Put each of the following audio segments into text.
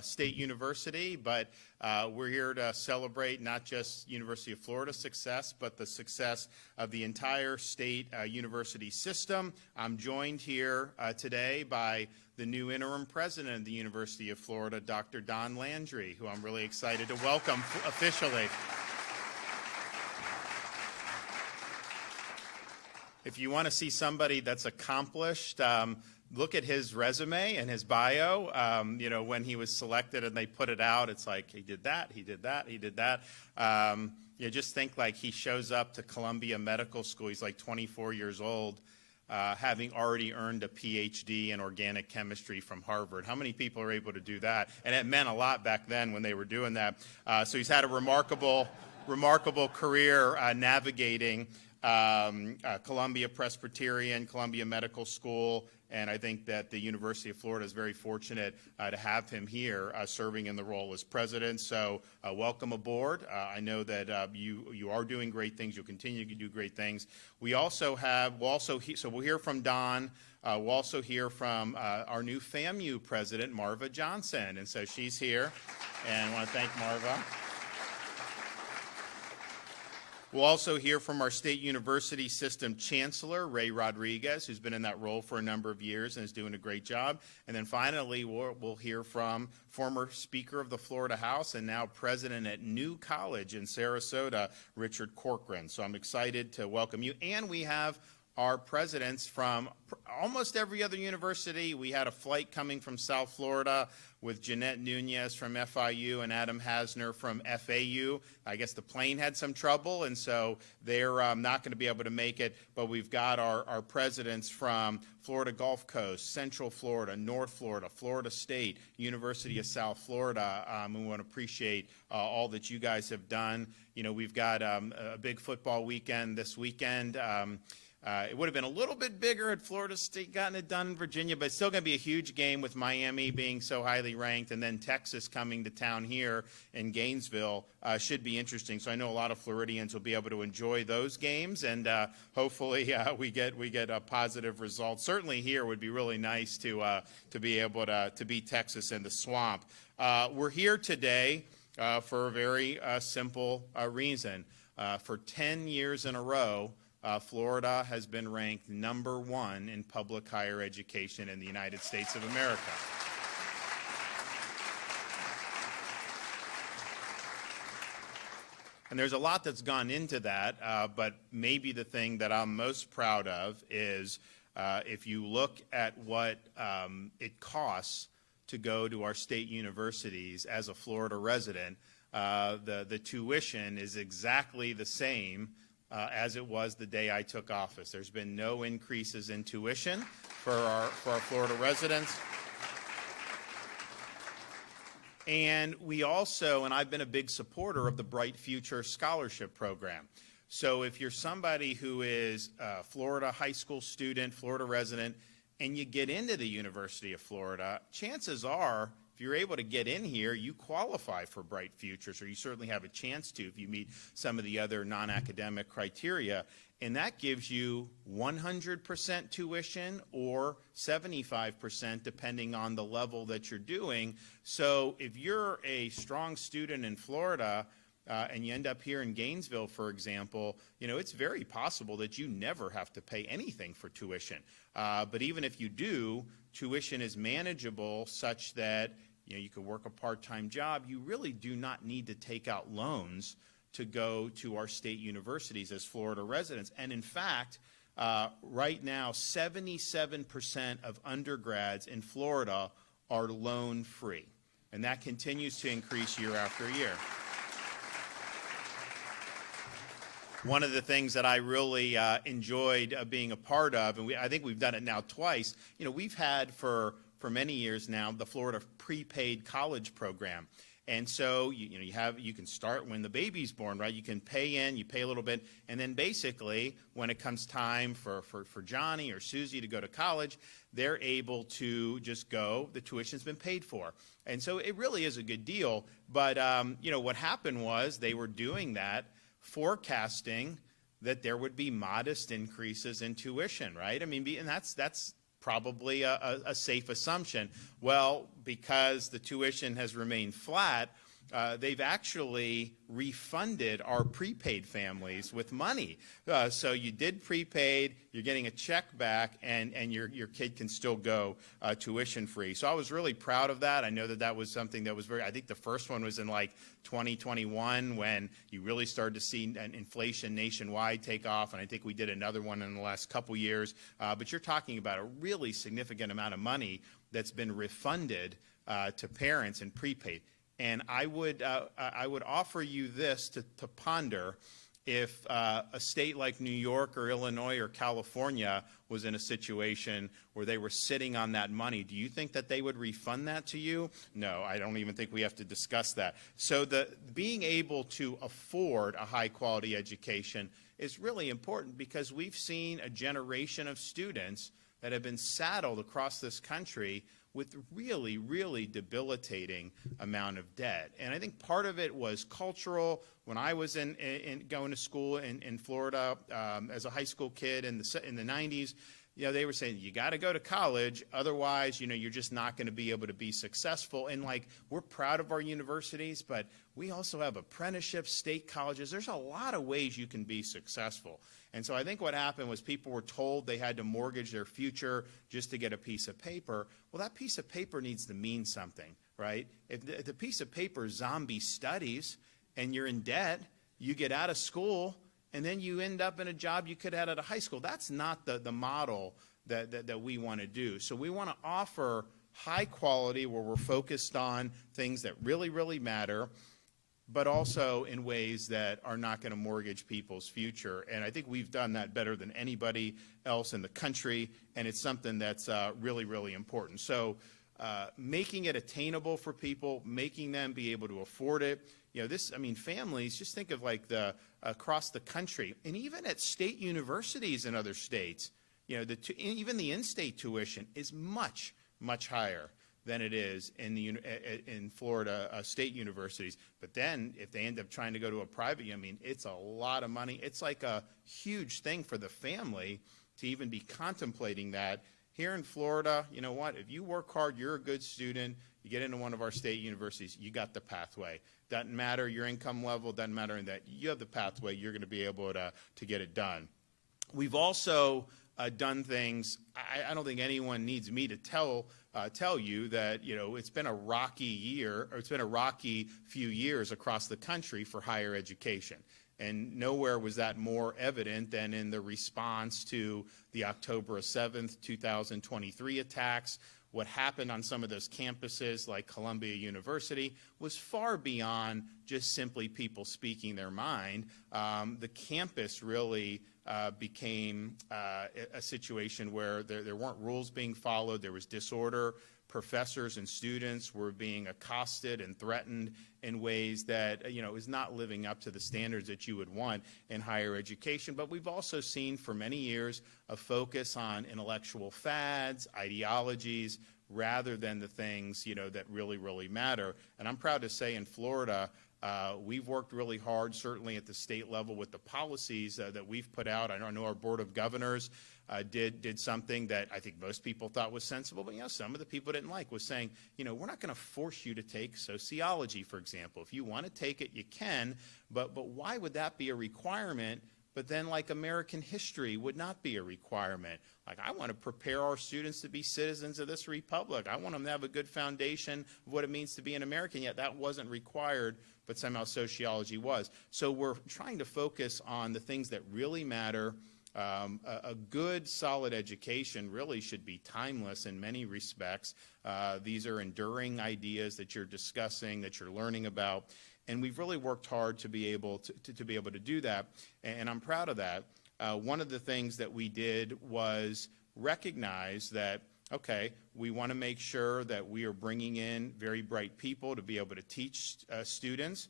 state university, but we're here to celebrate not just University of Florida's success, but the success of the entire state university system. I'm joined here today by the new interim president of the University of Florida, Dr. Don Landry, who I'm really excited to welcome officially. If you want to see somebody that's accomplished, look at his resume and his bio. You know, when he was selected and they put it out, it's like he did that, he did that, he did that. You just think like he shows up to Columbia Medical School. He's like 24 years old, having already earned a PhD in organic chemistry from Harvard. How many people are able to do that? And it meant a lot back then when they were doing that. So he's had a remarkable career navigating Columbia Presbyterian, Columbia Medical School, and I think that the University of Florida is very fortunate to have him here serving in the role as president. So welcome aboard. I know that you are doing great things. You'll continue to do great things. We'll hear from Don. We'll also hear from our new FAMU president, Marva Johnson, and so she's here, and I want to thank Marva. We'll also hear from our state university system chancellor, Ray Rodriguez, who's been in that role for a number of years and is doing a great job. And then finally, we'll hear from former Speaker of the Florida House and now president at New College in Sarasota, Richard Corcoran. So I'm excited to welcome you. And we have our presidents from almost every other university. We had a flight coming from South Florida with Jeanette Nunez from FIU and Adam Hasner from FAU. I guess the plane had some trouble, and so they're not going to be able to make it. But we've got our presidents from Florida Gulf Coast, Central Florida, North Florida, Florida State, University of South Florida. We want to appreciate all that you guys have done. You know, we've got a big football weekend this weekend. It would have been a little bit bigger had Florida State gotten it done in Virginia, but it's still going to be a huge game with Miami being so highly ranked, and then Texas coming to town here in Gainesville should be interesting. So I know a lot of Floridians will be able to enjoy those games, and hopefully we get a positive result. Certainly here would be really nice to be able to beat Texas in the swamp. We're here today for a very simple reason. For 10 years in a row, Florida has been ranked #1 in public higher education in the United States of America. And there's a lot that's gone into that, but maybe the thing that I'm most proud of is if you look at what it costs to go to our state universities as a Florida resident, the tuition is exactly the same as it was the day I took office. There's been no increases in tuition for our Florida residents. And we also, and I've been a big supporter of the Bright Future Scholarship Program. So if you're somebody who is a Florida high school student, Florida resident, and you get into the University of Florida, chances are, if you're able to get in here, you qualify for Bright Futures, or you certainly have a chance to if you meet some of the other non-academic criteria. And that gives you 100% tuition or 75% depending on the level that you're doing. So if you're a strong student in Florida and you end up here in Gainesville, for example, you know, it's very possible that you never have to pay anything for tuition. But even if you do, tuition is manageable such that you could work a part-time job. You really do not need to take out loans to go to our state universities as Florida residents. And in fact, right now, 77% of undergrads in Florida are loan-free. And that continues to increase year after year. One of the things that I really enjoyed being a part of, and I think we've done it now twice, we've had for many years now the Florida prepaid college program. And so you can start when the baby's born, right? You can pay in, you pay a little bit, and then basically when it comes time for Johnny or Susie to go to college, they're able to just go. The tuition's been paid for. And so it really is a good deal. But what happened was they were doing that, forecasting that there would be modest increases in tuition, right? I mean, and that's probably a safe assumption. Well, because the tuition has remained flat, they've actually refunded our prepaid families with money. So you did prepaid, you're getting a check back, and your kid can still go tuition free. So I was really proud of that. I know that that was something that was I think the first one was in like 2021 when you really started to see an inflation nationwide take off, and I think we did another one in the last couple years. But you're talking about a really significant amount of money that's been refunded to parents in prepaid. And I would offer you this to ponder. If a state like New York or Illinois or California was in a situation where they were sitting on that money, do you think that they would refund that to you? No, I don't even think we have to discuss that. So being able to afford a high quality education is really important, because we've seen a generation of students that have been saddled across this country with really, really debilitating amount of debt. And I think part of it was cultural. When I was going to school in Florida as a high school kid in the 90s, they were saying, you got to go to college, otherwise, you're just not going to be able to be successful. And we're proud of our universities, but we also have apprenticeships, state colleges. There's a lot of ways you can be successful. And so I think what happened was people were told they had to mortgage their future just to get a piece of paper. Well, that piece of paper needs to mean something, right? If the piece of paper is zombie studies and you're in debt, you get out of school, and then you end up in a job you could have had out of high school. That's not the model that we want to do. So we want to offer high quality where we're focused on things that really, really matter, but also in ways that are not going to mortgage people's future. And I think we've done that better than anybody else in the country, and it's something that's really, really important. So making it attainable for people, making them be able to afford it. Families, just think of across the country, and even at state universities in other states, even the in-state tuition is much, much higher than it is in Florida state universities. But then if they end up trying to go to a private, it's a lot of money. It's like a huge thing for the family to even be contemplating that. Here in Florida, you know what? If you work hard, you're a good student, you get into one of our state universities, you got the pathway. Doesn't matter your income level, doesn't matter in that. You have the pathway, you're going to be able to get it done. We've also done things, I don't think anyone needs me to tell you that, it's been a rocky year, or it's been a rocky few years across the country for higher education. And nowhere was that more evident than in the response to the October 7th, 2023 attacks. What happened on some of those campuses like Columbia University was far beyond just simply people speaking their mind. The campus really became a situation where there weren't rules being followed, there was disorder. Professors and students were being accosted and threatened in ways that, is not living up to the standards that you would want in higher education. But we've also seen for many years a focus on intellectual fads, ideologies, rather than the things, that really, really matter. And I'm proud to say in Florida, we've worked really hard, certainly at the state level, with the policies that we've put out. I know our Board of Governors did something that I think most people thought was sensible, but some of the people didn't like, was saying, we're not going to force you to take sociology, for example. If you want to take it, you can, but why would that be a requirement? But then American history would not be a requirement. I want to prepare our students to be citizens of this republic. I want them to have a good foundation of what it means to be an American, yet that wasn't required, but somehow sociology was. So we're trying to focus on the things that really matter. A good, solid education really should be timeless in many respects. These are enduring ideas that you're discussing, that you're learning about, and we've really worked hard to be able to do that, and I'm proud of that. One of the things that we did was recognize that, okay, we want to make sure that we are bringing in very bright people to be able to teach students,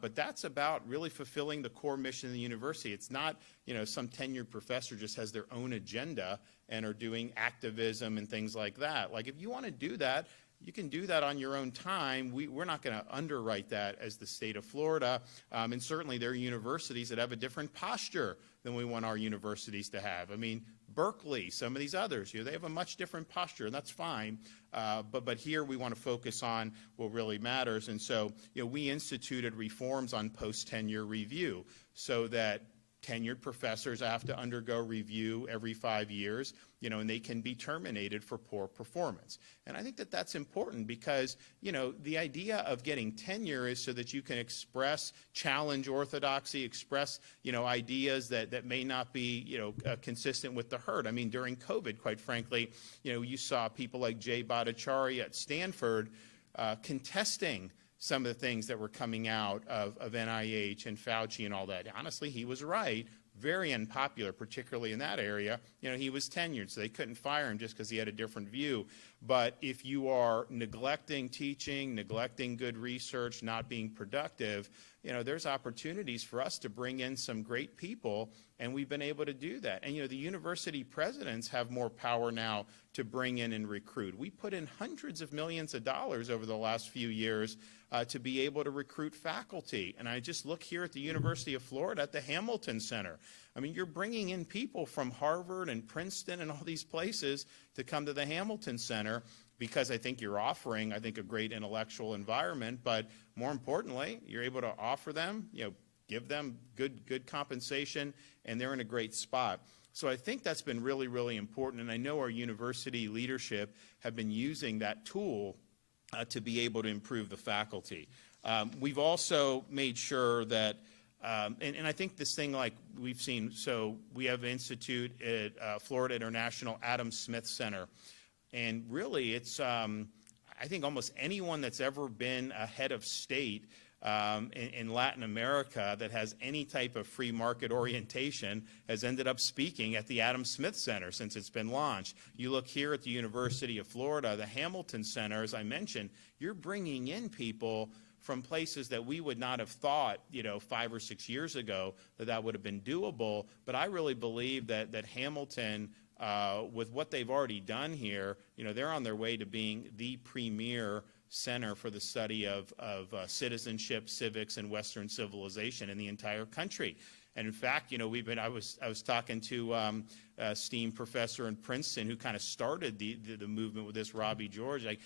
but that's about really fulfilling the core mission of the university. It's not, some tenured professor just has their own agenda and are doing activism and things like that. If you want to do that, you can do that on your own time. We're not going to underwrite that as the state of Florida, and certainly there are universities that have a different posture than we want our universities to have. Berkeley, some of these others, they have a much different posture, and that's fine. But here we want to focus on what really matters. And so, we instituted reforms on post-tenure review so that tenured professors have to undergo review every 5 years, and they can be terminated for poor performance. And I think that that's important because, the idea of getting tenure is so that you can challenge orthodoxy, express, ideas that may not be, consistent with the herd. I mean, during COVID, quite frankly, you saw people like Jay Bhattacharya at Stanford contesting some of the things that were coming out of NIH and Fauci and all that. Honestly, he was right. Very unpopular, particularly in that area. He was tenured, so they couldn't fire him just because he had a different view. But if you are neglecting teaching, neglecting good research, not being productive, there's opportunities for us to bring in some great people, and we've been able to do that. And, the university presidents have more power now to bring in and recruit. We put in hundreds of millions of dollars over the last few years to be able to recruit faculty. And I just look here at the University of Florida at the Hamilton Center. I mean, you're bringing in people from Harvard and Princeton and all these places to come to the Hamilton Center because I think you're offering, a great intellectual environment, but more importantly, you're able to offer them, give them good compensation, and they're in a great spot. So I think that's been really, really important, and I know our university leadership have been using that tool to be able to improve the faculty. We've also made sure that, and I think this thing like we've seen, so we have an institute at Florida International Adam Smith Center, and really it's, I think almost anyone that's ever been a head of state in Latin America that has any type of free market orientation has ended up speaking at the Adam Smith Center since it's been launched. You look here at the University of Florida, the Hamilton Center, as I mentioned, you're bringing in people from places that we would not have thought, 5 or 6 years ago that would have been doable. But I really believe that Hamilton, with what they've already done here, they're on their way to being the premier center for the study of citizenship, civics, and Western civilization in the entire country. And in fact, I was talking to a esteemed professor in Princeton who kind of started the movement with this, Robbie George. Like,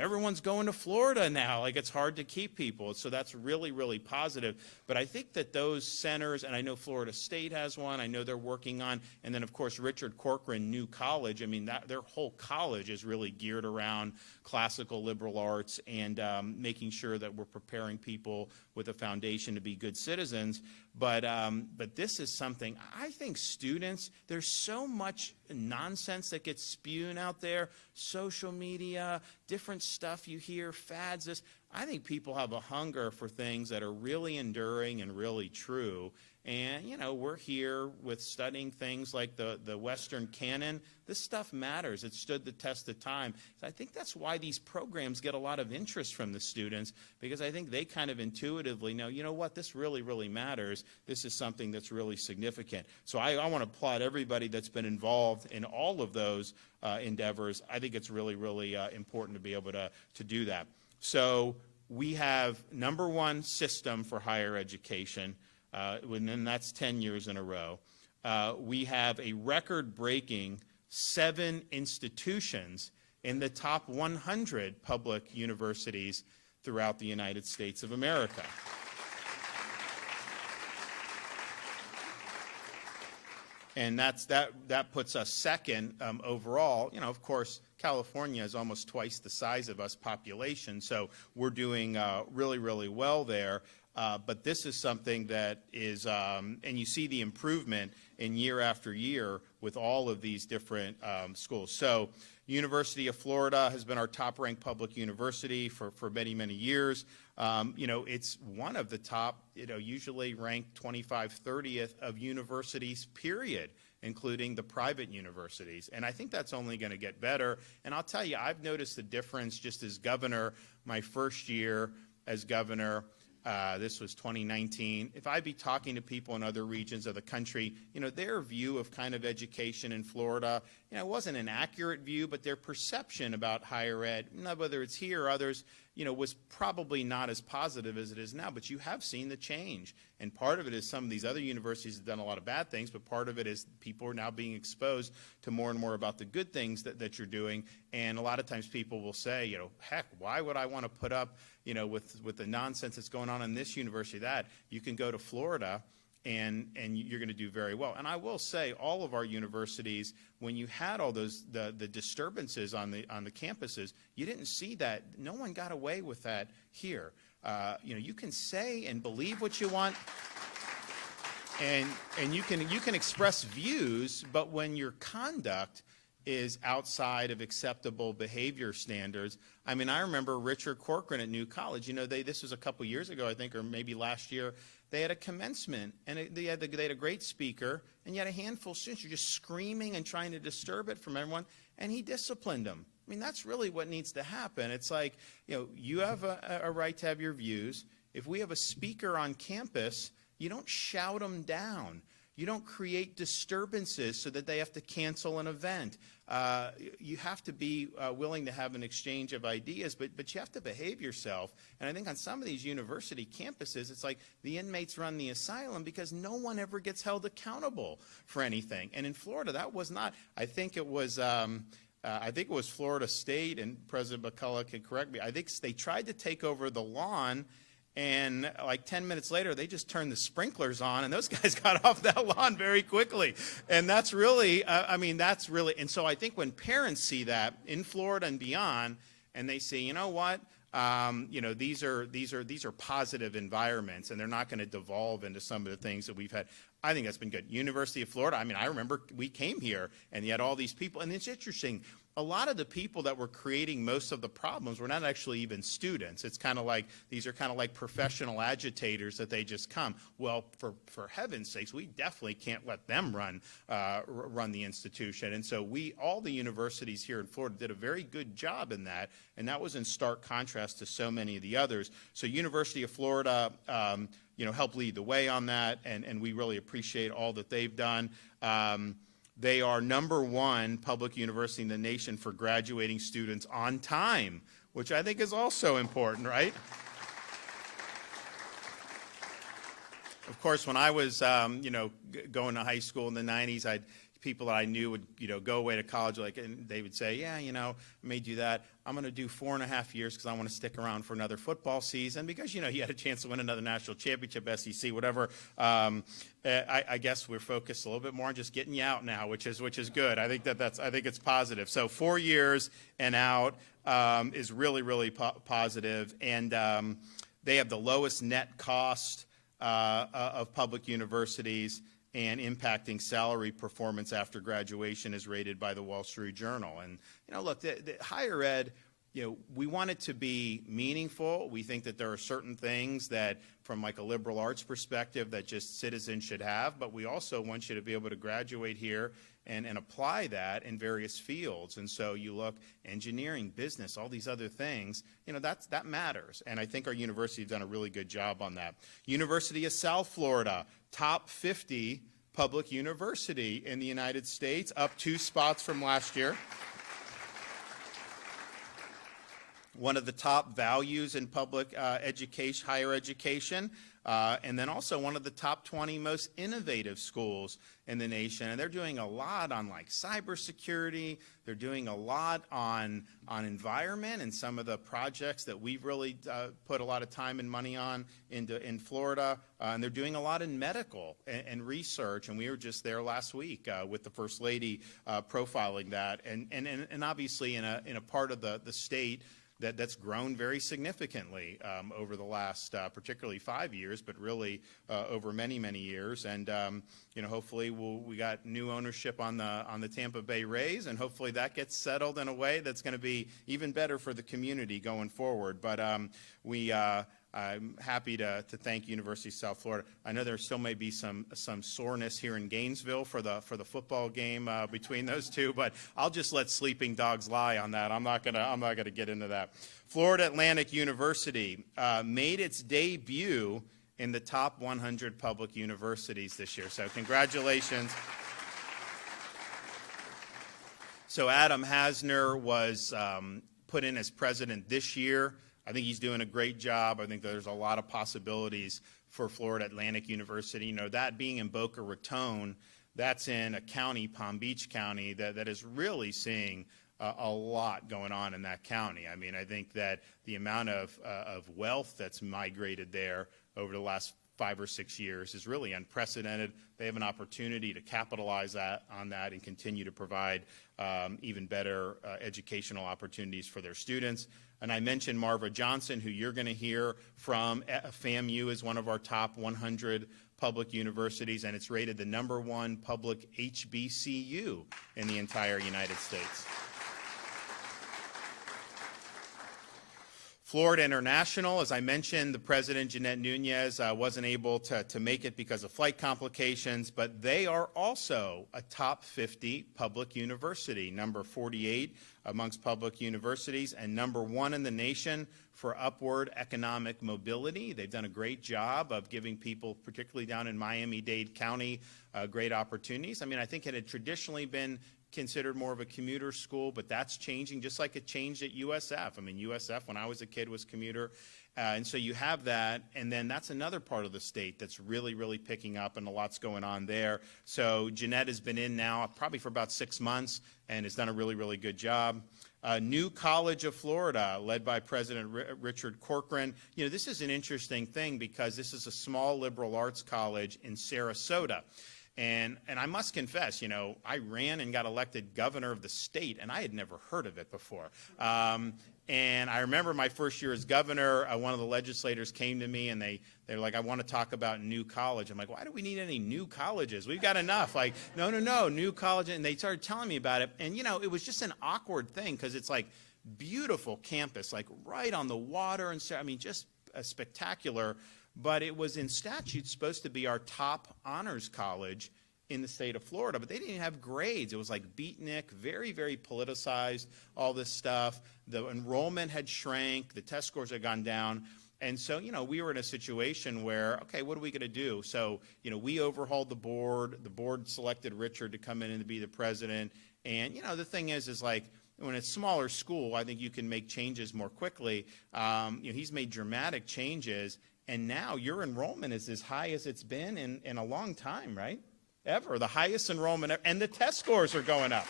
everyone's going to Florida now. Like, it's hard to keep people. So that's really, really positive. But I think that those centers, and I know Florida State has one, I know they're working on, and then of course Richard Corcoran New College. I mean, their whole college is really geared around classical liberal arts and making sure that we're preparing people with a foundation to be good citizens. But this is something, I think students, there's so much nonsense that gets spewed out there, social media, different stuff you hear, fads, I think people have a hunger for things that are really enduring and really true. And, we're here with studying things like the Western canon. This stuff matters. It stood the test of time. So I think that's why these programs get a lot of interest from the students, because I think they kind of intuitively know, what, this really, really matters. This is something that's really significant. So I want to applaud everybody that's been involved in all of those endeavors. I think it's really, really important to be able to do that. So we have #1 system for higher education. And that's 10 years in a row. We have a record-breaking 7 institutions in the top 100 public universities throughout the United States of America. And that puts us second overall. Of course, California is almost twice the size of us population, so we're doing really, really well there. But this is something that is, and you see the improvement in year after year with all of these different schools. So University of Florida has been our top-ranked public university for many, many years. It's one of the top, usually ranked 25th, 30th of universities, period, including the private universities. And I think that's only going to get better. And I'll tell you, I've noticed the difference just as governor, my first year as governor. This was 2019. If I'd be talking to people in other regions of the country, their view of kind of education in Florida, it wasn't an accurate view, but their perception about higher ed, whether it's here or others, was probably not as positive as it is now, but you have seen the change. And part of it is some of these other universities have done a lot of bad things, but part of it is people are now being exposed to more and more about the good things that you're doing. And a lot of times people will say, heck, why would I want to put up, with the nonsense that's going on in this university, that? You can go to Florida and you're going to do very well. And I will say, all of our universities, when you had all those the disturbances on the campuses, you didn't see that. No one got away with that here. You can say and believe what you want, and you can express views, but when your conduct is outside of acceptable behavior standards. I mean, I remember Richard Corcoran at New College. This was a couple years ago, I think, or maybe last year. They had a commencement, and they had a great speaker, and you had a handful of students who were just screaming and trying to disturb it from everyone, and he disciplined them. I mean, that's really what needs to happen. It's like, you have a right to have your views. If we have a speaker on campus, you don't shout them down. You don't create disturbances so that they have to cancel an event. You have to be willing to have an exchange of ideas, but you have to behave yourself. And I think on some of these university campuses, it's like the inmates run the asylum because no one ever gets held accountable for anything. And in Florida, that was not. I think it was Florida State, and President McCullough can correct me. I think they tried to take over the lawn, and like 10 minutes later, they just turned the sprinklers on, and those guys got off that lawn very quickly. And that's really, and so I think when parents see that in Florida and beyond, and they say, you know what, these are positive environments, and they're not going to devolve into some of the things that we've had. I think that's been good. University of Florida, I mean, I remember we came here, and you had all these people, and it's interesting. A lot of the people that were creating most of the problems were not actually even students. It's kind of like, these are kind of like professional agitators that they just come. Well, for heaven's sakes, we definitely can't let them run the institution. And so all the universities here in Florida did a very good job in that, and that was in stark contrast to so many of the others. So University of Florida, helped lead the way on that, and we really appreciate all that they've done. They are #1 public university in the nation for graduating students on time, which I think is also important, right? Of course, when I was, going to high school in the 90s, people that I knew would, go away to college, and they would say, yeah, I may do that. I'm going to do 4.5 years because I want to stick around for another football season because, you had a chance to win another national championship, SEC, whatever. I guess we're focused a little bit more on just getting you out now, which is good. I think it's positive. So 4 years and out is really, really positive. And they have the lowest net cost of public universities, and impacting salary performance after graduation is rated by the Wall Street Journal. And, look, the higher ed, we want it to be meaningful. We think that there are certain things that, from like a liberal arts perspective, that just citizens should have, but we also want you to be able to graduate here and apply that in various fields. And so you look, engineering, business, all these other things, that matters. And I think our university has done a really good job on that. University of South Florida, top 50 public university in the United States, up 2 spots from last year. One of the top values in public education, higher education, and then also one of the top 20 most innovative schools in the nation. And they're doing a lot on like cybersecurity. They're doing a lot on environment and some of the projects that we've really put a lot of time and money on in Florida. And they're doing a lot in medical and research. And we were just there last week with the First Lady profiling that. And obviously in a part of the state that's grown very significantly over the last particularly 5 years, but really over many, many years. And hopefully we got new ownership on the Tampa Bay Rays, and hopefully that gets settled in a way that's going to be even better for the community going forward. But I'm happy to thank University of South Florida. I know there still may be some soreness here in Gainesville for the football game between those two, but I'll just let sleeping dogs lie on that. I'm not gonna get into that. Florida Atlantic University made its debut in the top 100 public universities this year. So congratulations. So Adam Hasner was put in as president this year. I think he's doing a great job. I think there's a lot of possibilities for Florida Atlantic University. You know, that being in Boca Raton, that's in a county, Palm Beach County, that is really seeing a lot going on in that county. I mean, I think that the amount of wealth that's migrated there over the last 5 or 6 years is really unprecedented. They have an opportunity to capitalize on that and continue to provide even better educational opportunities for their students. And I mentioned Marva Johnson, who you're going to hear from. FAMU is one of our top 100 public universities, and it's rated the #1 public HBCU in the entire United States. Florida International, as I mentioned, the president, Jeanette Nunez, wasn't able to make it because of flight complications, but they are also a top 50 public university, number 48 amongst public universities, and #1 in the nation for upward economic mobility. They've done a great job of giving people, particularly down in Miami-Dade County, great opportunities. I mean, I think it had traditionally been considered more of a commuter school, but that's changing, just like it changed at USF. I mean, USF, when I was a kid, was commuter. And so you have that, and then that's another part of the state that's really, really picking up, and a lot's going on there. So Jeanette has been in now probably for about 6 months and has done a really, really good job. New College of Florida, led by President Richard Corcoran. You know, this is an interesting thing because this is a small liberal arts college in Sarasota. And I must confess, you know, I ran and got elected governor of the state, and I had never heard of it before. And I remember my first year as governor, one of the legislators came to me, and they're like, I want to talk about new college. I'm like, why do we need any new colleges? We've got enough. Like, no, new college. And they started telling me about it. And, you know, it was just an awkward thing because it's like beautiful campus, like right on the water. And so, I mean, just spectacular. But it was in statute supposed to be our top honors college in the state of Florida, but they didn't have grades. It was like beatnik, very, very politicized, all this stuff. The enrollment had shrank, the test scores had gone down, and so, you know, we were in a situation where, okay, what are we going to do? So, you know, we overhauled the board selected Richard to come in and to be the president, and, you know, the thing is like, when it's smaller school, I think you can make changes more quickly. You know, he's made dramatic changes, and now your enrollment is as high as it's been in a long time, right? Ever. The highest enrollment ever, and the test scores are going up.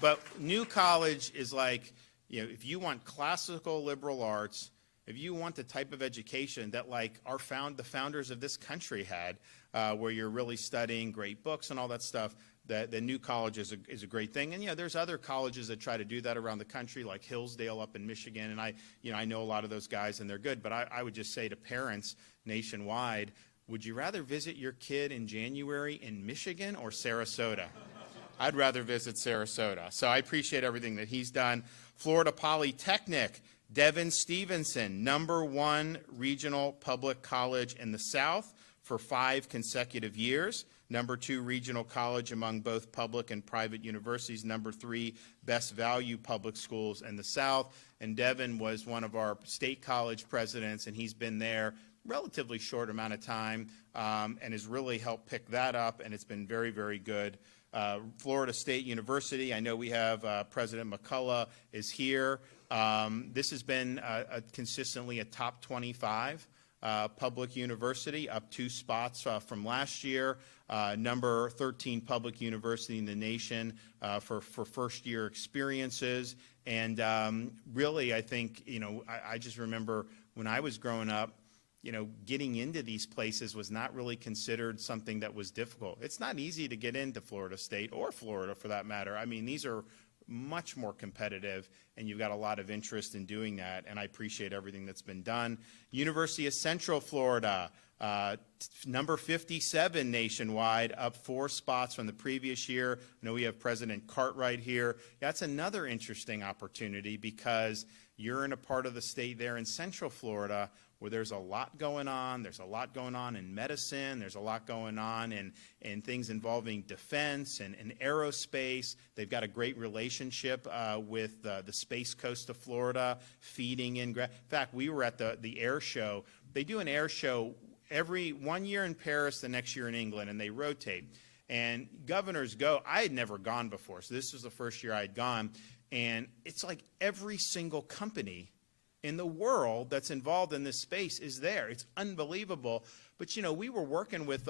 But new college is like, you know, if you want classical liberal arts, if you want the type of education that like the founders of this country had, where you're really studying great books and all that stuff, the new college is a great thing. And, you know, there's other colleges that try to do that around the country, like Hillsdale up in Michigan. And I know a lot of those guys, and they're good. But I would just say to parents nationwide, would you rather visit your kid in January in Michigan or Sarasota? I'd rather visit Sarasota. So I appreciate everything that he's done. Florida Polytechnic, Devin Stevenson, #1 regional public college in the South for 5 consecutive years. #2 regional college among both public and private universities. #3 best value public schools in the South. And Devin was one of our state college presidents, and he's been there relatively short amount of time and has really helped pick that up, and it's been very, very good. Florida State University, I know we have President McCullough is here. This has been consistently a top 25 public university, up 2 spots from last year. Number 13 public university in the nation for first-year experiences. And really, I think, you know, I just remember when I was growing up, you know, getting into these places was not really considered something that was difficult. It's not easy to get into Florida State or Florida for that matter. I mean, these are much more competitive, and you've got a lot of interest in doing that, and I appreciate everything that's been done. University of Central Florida, number 57 nationwide, up 4 spots from the previous year. I know we have President Cartwright here. That's another interesting opportunity because you're in a part of the state there in Central Florida where there's a lot going on. There's a lot going on in medicine. There's a lot going on in things involving defense and aerospace. They've got a great relationship with the Space Coast of Florida, feeding in. In fact, we were at the air show. They do an air show every 1 year in Paris, the next year in England, and they rotate. And governors go. I had never gone before, so this was the first year I had gone. and it's like every single company in the world that's involved in this space is there. It's unbelievable. But, you know, we were working with,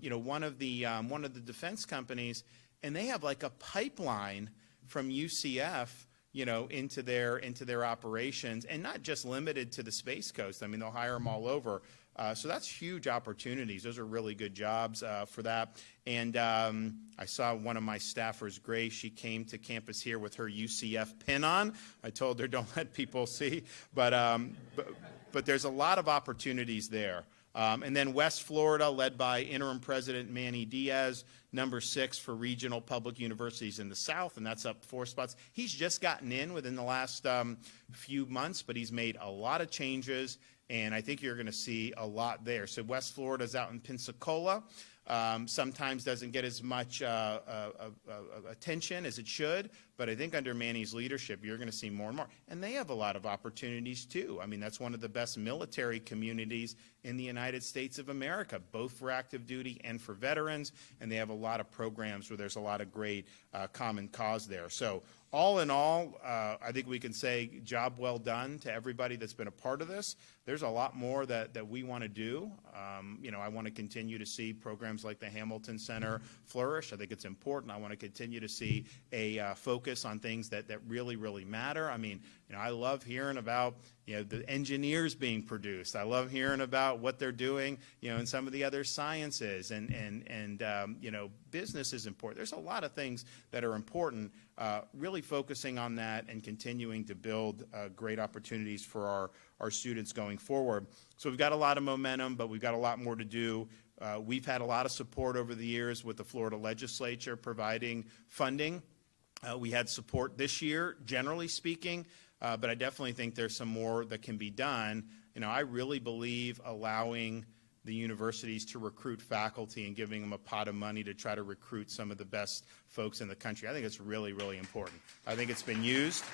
you know, one of the defense companies, and they have like a pipeline from UCF, you know, into their operations, and not just limited to the Space Coast. I mean, they'll hire them all over. So that's huge opportunities. Those are really good jobs for that. And I saw one of my staffers, Grace, she came to campus here with her UCF pin on. I told her don't let people see, but there's a lot of opportunities there. And then West Florida, led by Interim President Manny Diaz, number 6 for regional public universities in the South, and that's up 4 spots. He's just gotten in within the last few months, but he's made a lot of changes, and I think you're going to see a lot there. So West Florida's out in Pensacola. Sometimes doesn't get as much attention as it should, but I think under Manny's leadership, you're going to see more and more. And they have a lot of opportunities, too. I mean, that's one of the best military communities in the United States of America, both for active duty and for veterans, and they have a lot of programs where there's a lot of great common cause there. So all in all, I think we can say job well done to everybody that's been a part of this. There's a lot more that we want to do. You know, I want to continue to see programs like the Hamilton Center flourish. I think it's important. I want to continue to see a focus on things that really, really matter. I mean, you know, I love hearing about, you know, the engineers being produced. I love hearing about what they're doing, you know, in some of the other sciences, and you know, business is important. There's a lot of things that are important. Really focusing on that and continuing to build great opportunities for our students going forward. So we've got a lot of momentum, but we've got a lot more to do. We've had a lot of support over the years with the Florida legislature providing funding. We had support this year, generally speaking, but I definitely think there's some more that can be done. You know, I really believe allowing the universities to recruit faculty and giving them a pot of money to try to recruit some of the best folks in the country. I think it's really, really important. I think it's been used.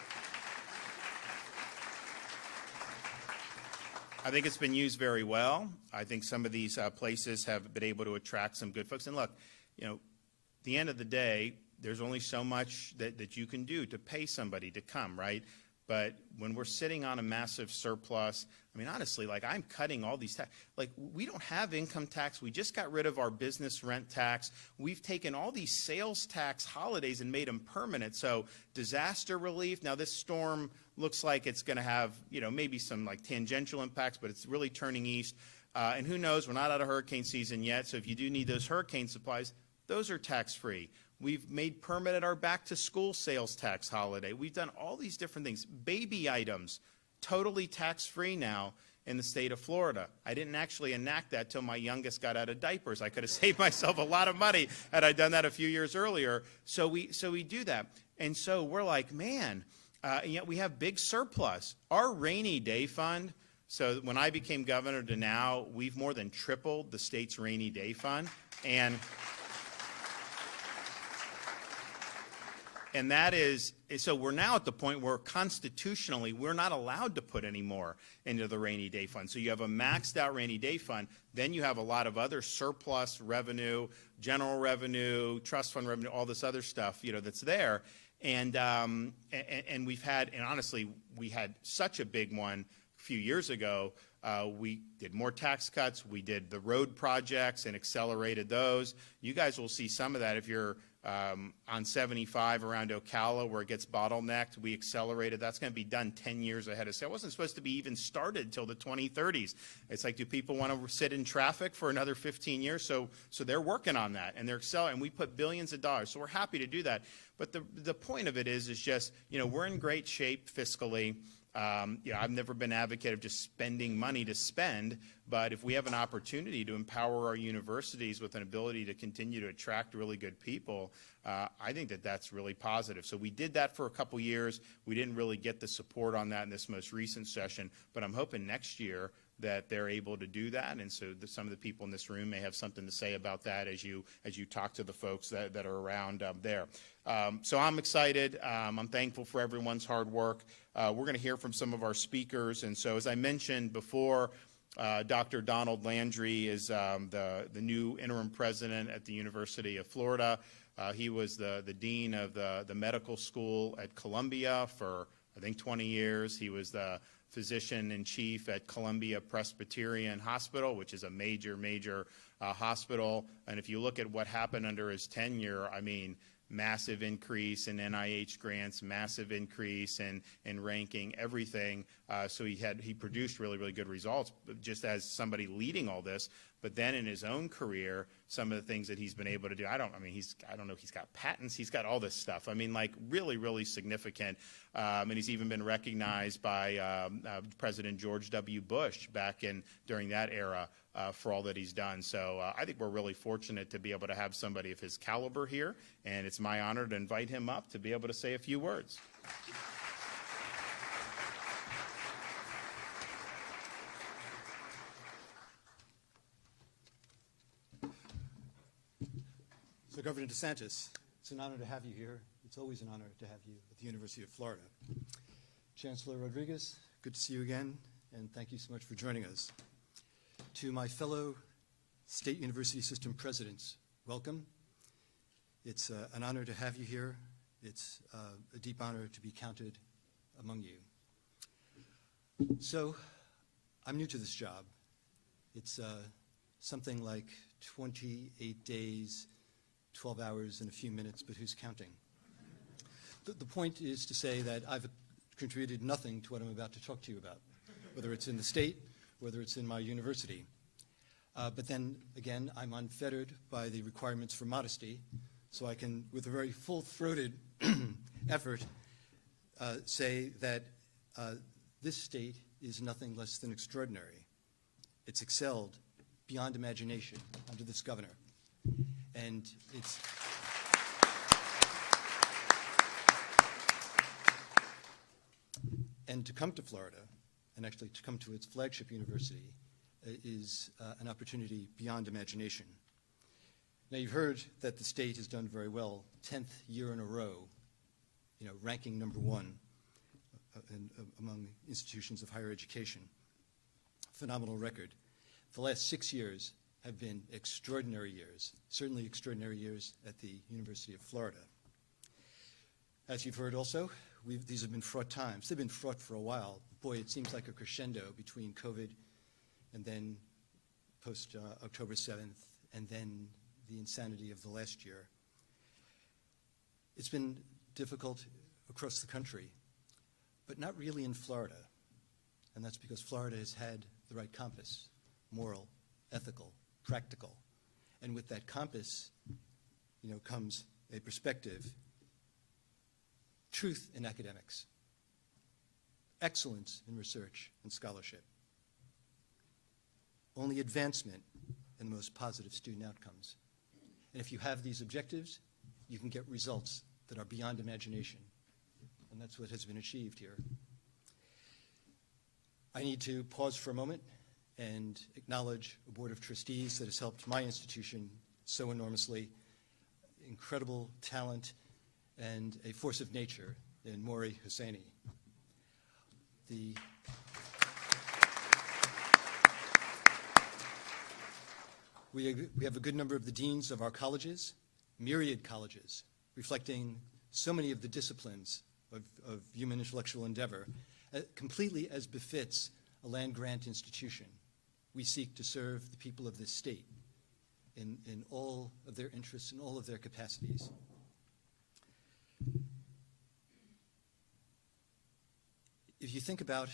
I think it's been used very well. I think some of these places have been able to attract some good folks. And look, you know, at the end of the day, there's only so much that you can do to pay somebody to come, right? But when we're sitting on a massive surplus, I mean, honestly, like, I'm cutting all these tax. Like, we don't have income tax. We just got rid of our business rent tax. We've taken all these sales tax holidays and made them permanent. So disaster relief, now this storm looks like it's going to have, you know, maybe some like tangential impacts, but it's really turning east. And who knows, we're not out of hurricane season yet. So if you do need those hurricane supplies, those are tax-free. We've made permanent our back-to-school sales tax holiday. We've done all these different things. Baby items, totally tax-free now in the state of Florida. I didn't actually enact that till my youngest got out of diapers. I could have saved myself a lot of money had I done that a few years earlier. So we do that. And so we're like, man, and yet we have big surplus. Our rainy day fund, so when I became governor to now, we've more than tripled the state's rainy day fund. And that is, so we're now at the point where constitutionally we're not allowed to put any more into the rainy day fund. So you have a maxed out rainy day fund, then you have a lot of other surplus revenue, general revenue, trust fund revenue, all this other stuff, you know, that's there. And we've had, and honestly, we had such a big one a few years ago. We did more tax cuts. We did the road projects and accelerated those. You guys will see some of that if you're on 75 around Ocala where it gets bottlenecked. We accelerated. That's going to be done 10 years ahead of schedule. It wasn't supposed to be even started until the 2030s. It's like, do people want to sit in traffic for another 15 years? So they're working on that, and they're accelerating. We put billions of dollars. So we're happy to do that. But the point of it is just, you know, we're in great shape fiscally. You know, I've never been an advocate of just spending money to spend, but if we have an opportunity to empower our universities with an ability to continue to attract really good people, I think that that's really positive. So we did that for a couple years. We didn't really get the support on that in this most recent session, but I'm hoping next year that they're able to do that, and so some of the people in this room may have something to say about that as you talk to the folks that are around there. So I'm excited. I'm thankful for everyone's hard work. We're going to hear from some of our speakers, and so as I mentioned before, Dr. Donald Landry is the new interim president at the University of Florida. He was the dean of the medical school at Columbia for, I think, 20 years. He was the physician-in-chief at Columbia Presbyterian Hospital, which is a major hospital. And if you look at what happened under his tenure, I mean, massive increase in NIH grants, massive increase in ranking, everything. So he produced really good results just as somebody leading all this. But then in his own career, some of the things that he's been able to do, I don't know if he's got patents, he's got all this stuff. I mean, like really significant. And he's even been recognized by President George W. Bush during that era for all that he's done. So I think we're really fortunate to be able to have somebody of his caliber here, and it's my honor to invite him up to be able to say a few words. So Governor DeSantis, it's an honor to have you here. It's always an honor to have you at the University of Florida. Chancellor Rodriguez, good to see you again, and thank you so much for joining us. To my fellow State University System presidents, welcome. It's an honor to have you here. It's a deep honor to be counted among you. So, I'm new to this job. It's something like 28 days, 12 hours and a few minutes, but who's counting? The point is to say that I've contributed nothing to what I'm about to talk to you about, whether it's in the state, whether it's in my university. But then, again, I'm unfettered by the requirements for modesty, so I can, with a very full-throated effort, say that this state is nothing less than extraordinary. It's excelled beyond imagination under this governor. And it's and to come to Florida, and actually to come to its flagship university, is an opportunity beyond imagination. Now, you've heard that the state has done very well, 10th year in a row, ranking number one among institutions of higher education. Phenomenal record. The last 6 years have been extraordinary years, certainly extraordinary years at the University of Florida. As you've heard also, these have been fraught times. They've been fraught for a while. Boy, it seems like a crescendo between COVID and then post-October 7th, and then the insanity of the last year. It's been difficult across the country, but not really in Florida. And that's because Florida has had the right compass, moral, ethical, practical. And with that compass, comes a perspective, truth in academics, excellence in research and scholarship, only advancement in the most positive student outcomes. And if you have these objectives, you can get results that are beyond imagination. And that's what has been achieved here. I need to pause for a moment and acknowledge a board of trustees that has helped my institution so enormously, incredible talent and a force of nature in Maury Husseini. We have a good number of the deans of our colleges, myriad colleges, reflecting so many of the disciplines of human intellectual endeavor, completely as befits a land-grant institution. We seek to serve the people of this state in all of their interests and all of their capacities. If you think about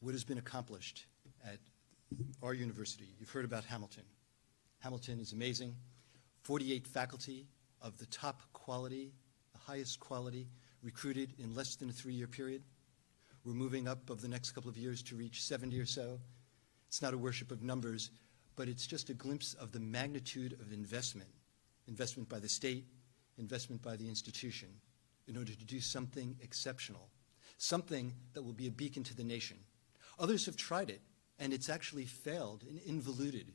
what has been accomplished at our university, you've heard about Hamilton. Hamilton is amazing. 48 faculty of the top quality, the highest quality, recruited in less than a 3-year period. We're moving up over the next couple of years to reach 70 or so. It's not a worship of numbers, but it's just a glimpse of the magnitude of investment by the state, investment by the institution, in order to do something exceptional, something that will be a beacon to the nation. Others have tried it, and it's actually failed and involuted.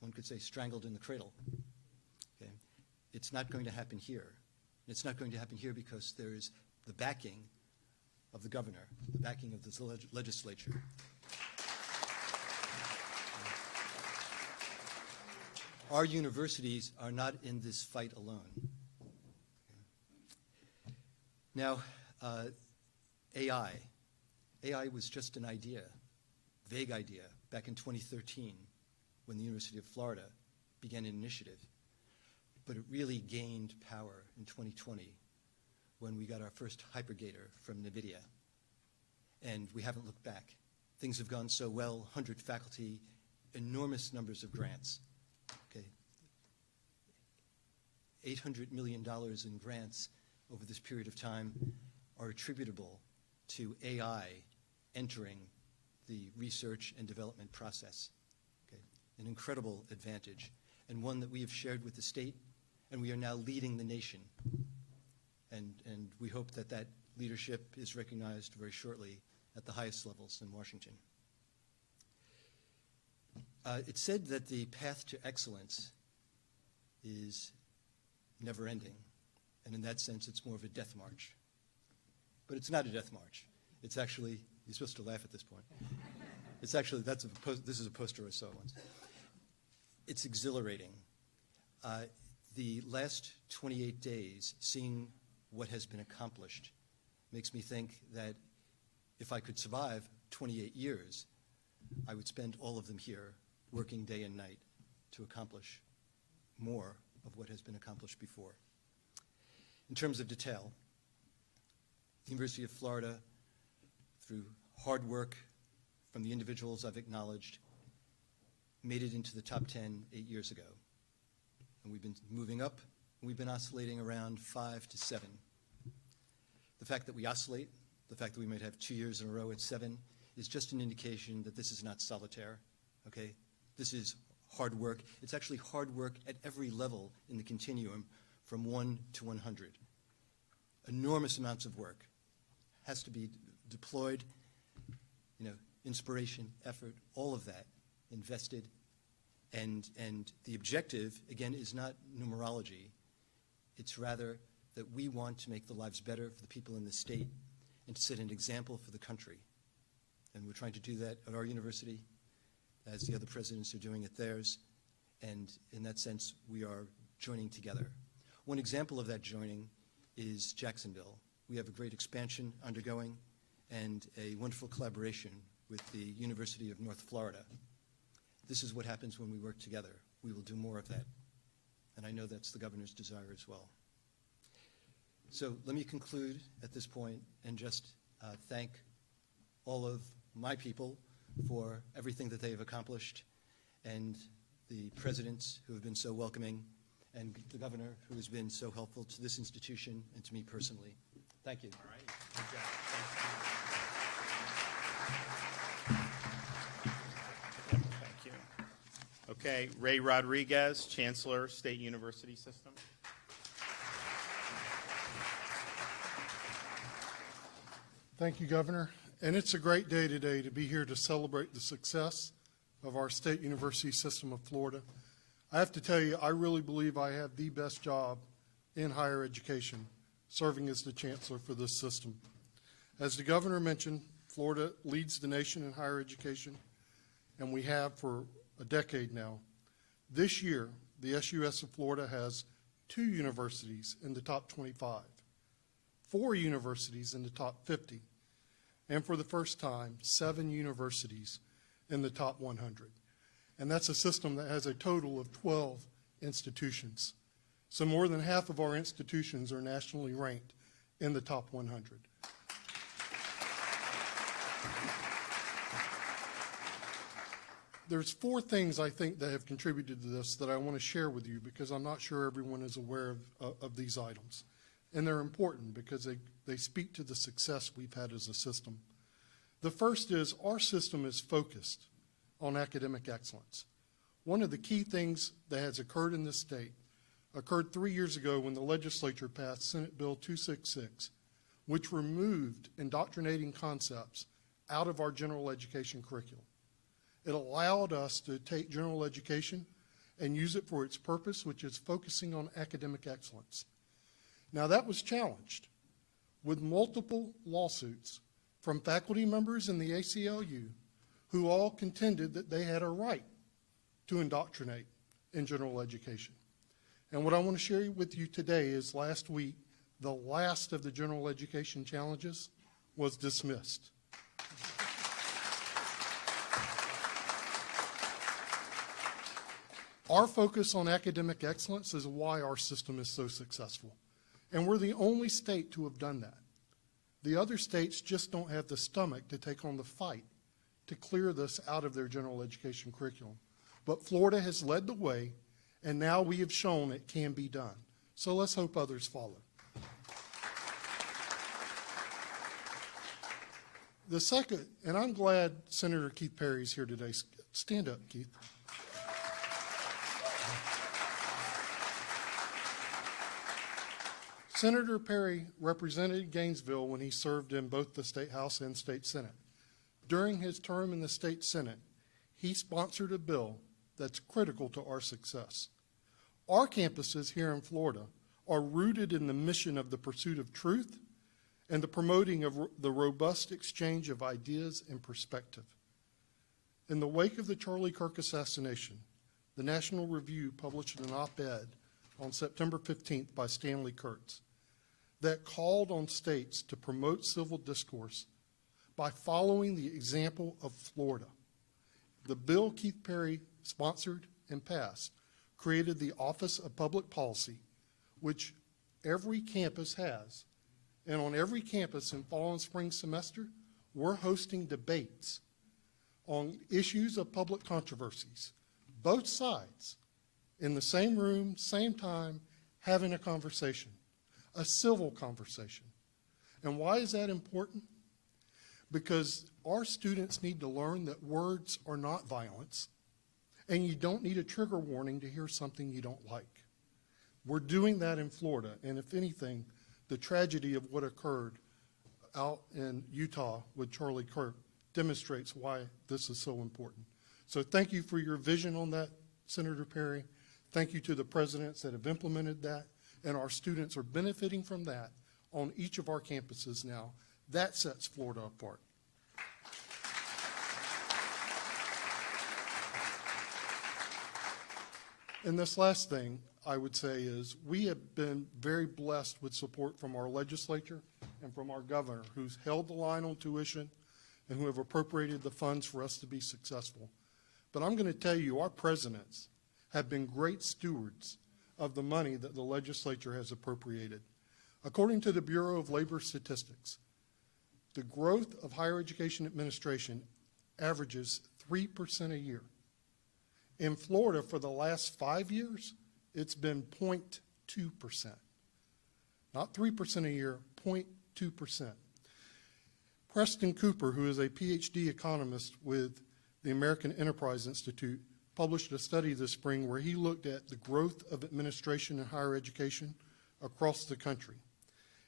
One could say strangled in the cradle. Okay? It's not going to happen here. It's not going to happen here because there is the backing of the governor, the backing of the legislature. our universities are not in this fight alone. Now, AI. AI was just an idea, vague idea, back in 2013 when the University of Florida began an initiative. But it really gained power in 2020 when we got our first hypergator from NVIDIA. And we haven't looked back. Things have gone so well, 100 faculty, enormous numbers of grants. Okay. $800 million in grants over this period of time are attributable to AI entering the research and development process. Okay. An incredible advantage, and one that we have shared with the state, and we are now leading the nation. And we hope that that leadership is recognized very shortly at the highest levels in Washington. It's said that the path to excellence is never-ending, and in that sense, it's more of a death march. But it's not a death march. It's actually, you're supposed to laugh at this point. It's actually, this is a poster I saw once. It's exhilarating. The last 28 days, seeing what has been accomplished, makes me think that if I could survive 28 years, I would spend all of them here working day and night to accomplish more of what has been accomplished before. In terms of detail, the University of Florida, through hard work from the individuals I've acknowledged, made it into the top 10 8 years ago. And we've been moving up, and we've been oscillating around 5 to 7. The fact that we oscillate, the fact that we might have 2 years in a row at 7, is just an indication that this is not solitaire, okay? This is hard work. It's actually hard work at every level in the continuum from 1 to 100. Enormous amounts of work has to be deployed, inspiration, effort, all of that invested. And the objective, again, is not numerology. It's rather that we want to make the lives better for the people in the state and to set an example for the country. And we're trying to do that at our university, as the other presidents are doing at theirs. And in that sense, we are joining together. One example of that joining is Jacksonville. We have a great expansion undergoing and a wonderful collaboration with the University of North Florida. This is what happens when we work together. We will do more of that. And I know that's the governor's desire as well. So let me conclude at this point and just thank all of my people for everything that they have accomplished, and the presidents who have been so welcoming, and the governor who has been so helpful to this institution and to me personally. Thank you. All right. Good job. Thank you. Okay, Ray Rodriguez, Chancellor, State University System. Thank you, Governor. And it's a great day today to be here to celebrate the success of our state university system of Florida. I have to tell you, I really believe I have the best job in higher education, serving as the chancellor for this system. As the governor mentioned, Florida leads the nation in higher education, and we have for a decade now. This year, the SUS of Florida has 2 universities in the top 25, 4 universities in the top 50, and for the first time, 7 universities in the top 100. And that's a system that has a total of 12 institutions. So more than half of our institutions are nationally ranked in the top 100. There's 4 things I think that have contributed to this that I want to share with you, because I'm not sure everyone is aware of these items. And they're important because they speak to the success we've had as a system. The first is our system is focused on academic excellence. One of the key things that has occurred in this state occurred 3 years ago when the legislature passed Senate Bill 266, which removed indoctrinating concepts out of our general education curriculum. It allowed us to take general education and use it for its purpose, which is focusing on academic excellence. Now, that was challenged with multiple lawsuits from faculty members in the ACLU who all contended that they had a right to indoctrinate in general education. And what I want to share with you today is last week, the last of the general education challenges was dismissed. Our focus on academic excellence is why our system is so successful. And we're the only state to have done that. The other states just don't have the stomach to take on the fight to clear this out of their general education curriculum. But Florida has led the way, and now we have shown it can be done. So let's hope others follow. The second, and I'm glad Senator Keith Perry is here today. Stand up, Keith. Senator Perry represented Gainesville when he served in both the State House and State Senate. During his term in the State Senate, he sponsored a bill that's critical to our success. Our campuses here in Florida are rooted in the mission of the pursuit of truth and the promoting of the robust exchange of ideas and perspective. In the wake of the Charlie Kirk assassination, the National Review published an op-ed on September 15th by Stanley Kurtz that called on states to promote civil discourse by following the example of Florida. The bill Keith Perry sponsored and passed created the Office of Public Policy, which every campus has. And on every campus in fall and spring semester, we're hosting debates on issues of public controversies, both sides, in the same room, same time, having a conversation, a civil conversation. And why is that important? Because our students need to learn that words are not violence, and you don't need a trigger warning to hear something you don't like. We're doing that in Florida, and if anything, the tragedy of what occurred out in Utah with Charlie Kirk demonstrates why this is so important. So thank you for your vision on that, Senator Perry. Thank you to the presidents that have implemented that, and our students are benefiting from that on each of our campuses now. That sets Florida apart. And this last thing I would say is we have been very blessed with support from our legislature and from our governor, who's held the line on tuition and who have appropriated the funds for us to be successful. But I'm going to tell you, our presidents have been great stewards of the money that the legislature has appropriated. According to the Bureau of Labor Statistics, the growth of higher education administration averages 3% a year. In Florida, for the last 5 years, it's been 0.2%. Not 3% a year, 0.2%. Preston Cooper, who is a PhD economist with the American Enterprise Institute, published a study this spring where he looked at the growth of administration in higher education across the country.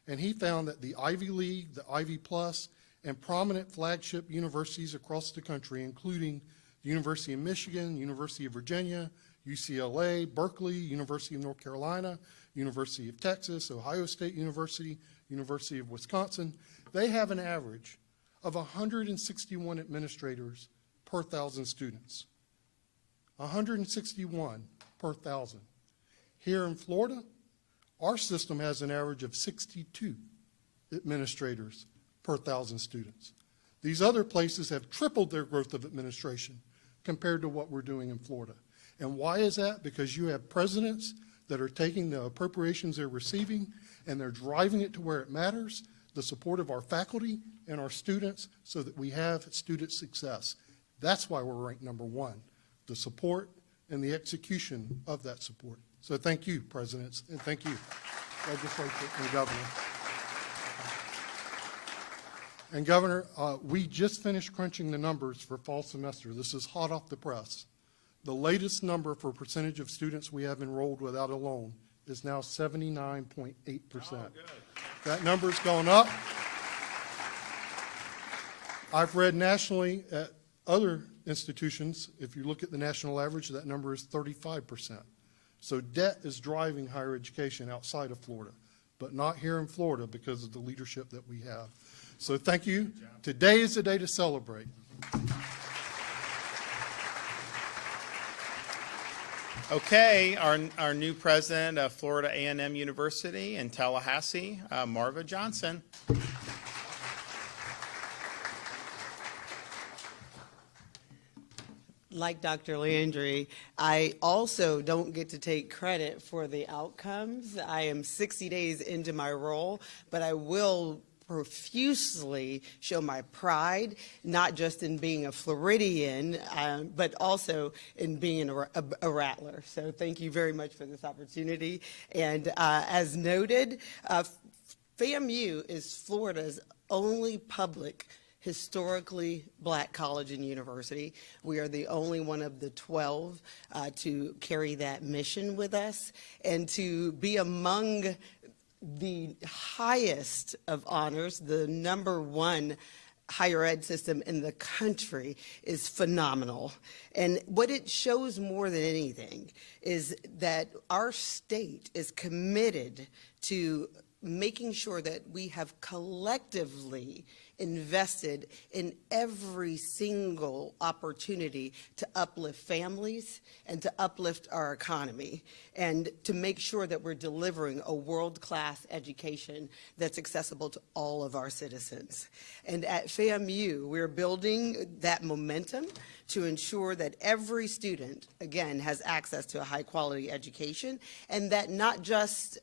And he found that the Ivy League, the Ivy Plus, and prominent flagship universities across the country, including the University of Michigan, University of Virginia, UCLA, Berkeley, University of North Carolina, University of Texas, Ohio State University, University of Wisconsin, they have an average of 161 administrators per 1,000 students. 161 per 1,000. Here in Florida, our system has an average of 62 administrators per 1,000 students. These other places have tripled their growth of administration compared to what we're doing in Florida. And why is that? Because you have presidents that are taking the appropriations they're receiving and they're driving it to where it matters, the support of our faculty and our students, so that we have student success. That's why we're ranked #1, the support and the execution of that support. So thank you, presidents, and thank you, legislature and governor. And Governor, we just finished crunching the numbers for fall semester. This is hot off the press. The latest number for percentage of students we have enrolled without a loan is now 79.8%. That number's gone up. I've read nationally at other institutions, if you look at the national average, that number is 35%. So debt is driving higher education outside of Florida, but not here in Florida because of the leadership that we have. So thank you. Today is the day to celebrate. Okay, our new president of Florida A&M University in Tallahassee, Marva Johnson. Like Dr. Landry, I also don't get to take credit for the outcomes. I am 60 days into my role, but I will profusely show my pride, not just in being a Floridian, but also in being a Rattler. So thank you very much for this opportunity. And as noted, FAMU is Florida's only public historically black college and university. We are the only one of the 12 to carry that mission with us, and to be among the highest of honors, the #1 higher ed system in the country, is phenomenal. And what it shows more than anything is that our state is committed to making sure that we have collectively invested in every single opportunity to uplift families and to uplift our economy, and to make sure that we're delivering a world-class education that's accessible to all of our citizens. And at FAMU, we're building that momentum to ensure that every student, again, has access to a high-quality education, and that not just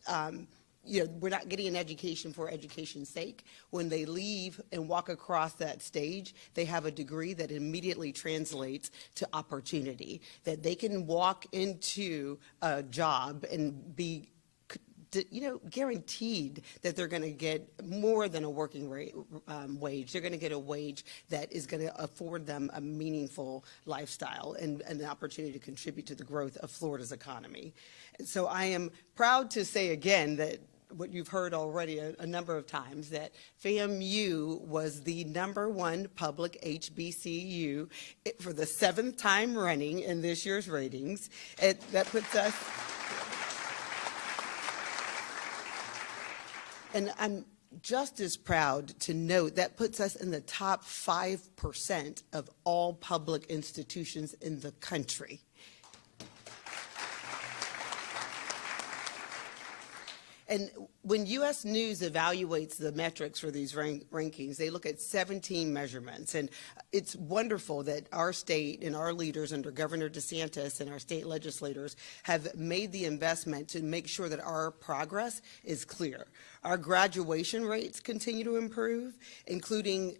we're not getting an education for education's sake. When they leave and walk across that stage, they have a degree that immediately translates to opportunity, that they can walk into a job and be guaranteed that they're going to get more than a working wage. They're going to get a wage that is going to afford them a meaningful lifestyle and an opportunity to contribute to the growth of Florida's economy. And so I am proud to say again that what you've heard already a number of times, that FAMU was the #1 public HBCU for the 7th time running in this year's ratings. That puts us, and I'm just as proud to note, that puts us in the top 5% of all public institutions in the country. And when U.S. News evaluates the metrics for these rankings, they look at 17 measurements. And it's wonderful that our state and our leaders under Governor DeSantis and our state legislators have made the investment to make sure that our progress is clear. Our graduation rates continue to improve, including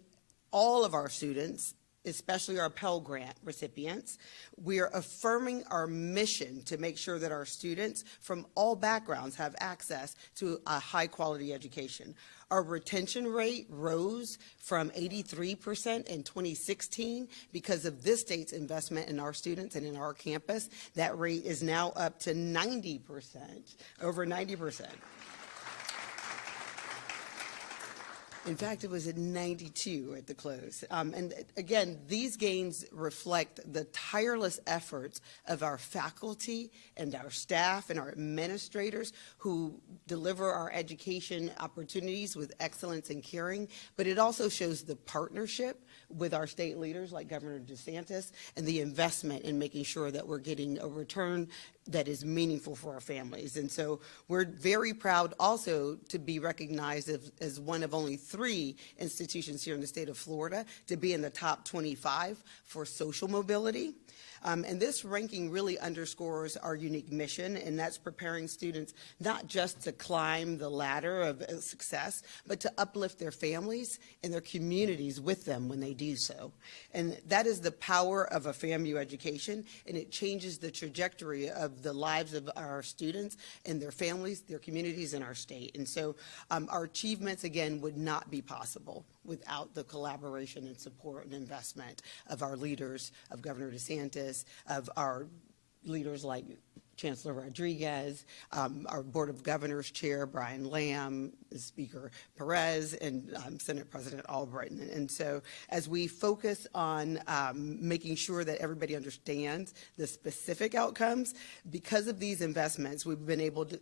all of our students, especially our Pell Grant recipients. We are affirming our mission to make sure that our students from all backgrounds have access to a high-quality education. Our retention rate rose from 83% in 2016 because of this state's investment in our students and in our campus. That rate is now up to 90%, over 90%. In fact, it was at 92 at the close. And again, these gains reflect the tireless efforts of our faculty and our staff and our administrators who deliver our education opportunities with excellence and caring, but it also shows the partnership with our state leaders like Governor DeSantis and the investment in making sure that we're getting a return that is meaningful for our families. And so we're very proud also to be recognized as one of only 3 institutions here in the state of Florida to be in the top 25 for social mobility. And this ranking really underscores our unique mission, and that's preparing students not just to climb the ladder of success, but to uplift their families and their communities with them when they do so. And that is the power of a FAMU education, and it changes the trajectory of the lives of our students and their families, their communities, and our state. And so our achievements, again, would not be possible without the collaboration and support and investment of our leaders, of Governor DeSantis, of our leaders like Chancellor Rodriguez, our Board of Governors Chair Brian Lamb, Speaker Perez, and Senate President Albright. And so as we focus on making sure that everybody understands the specific outcomes, because of these investments, we've been able to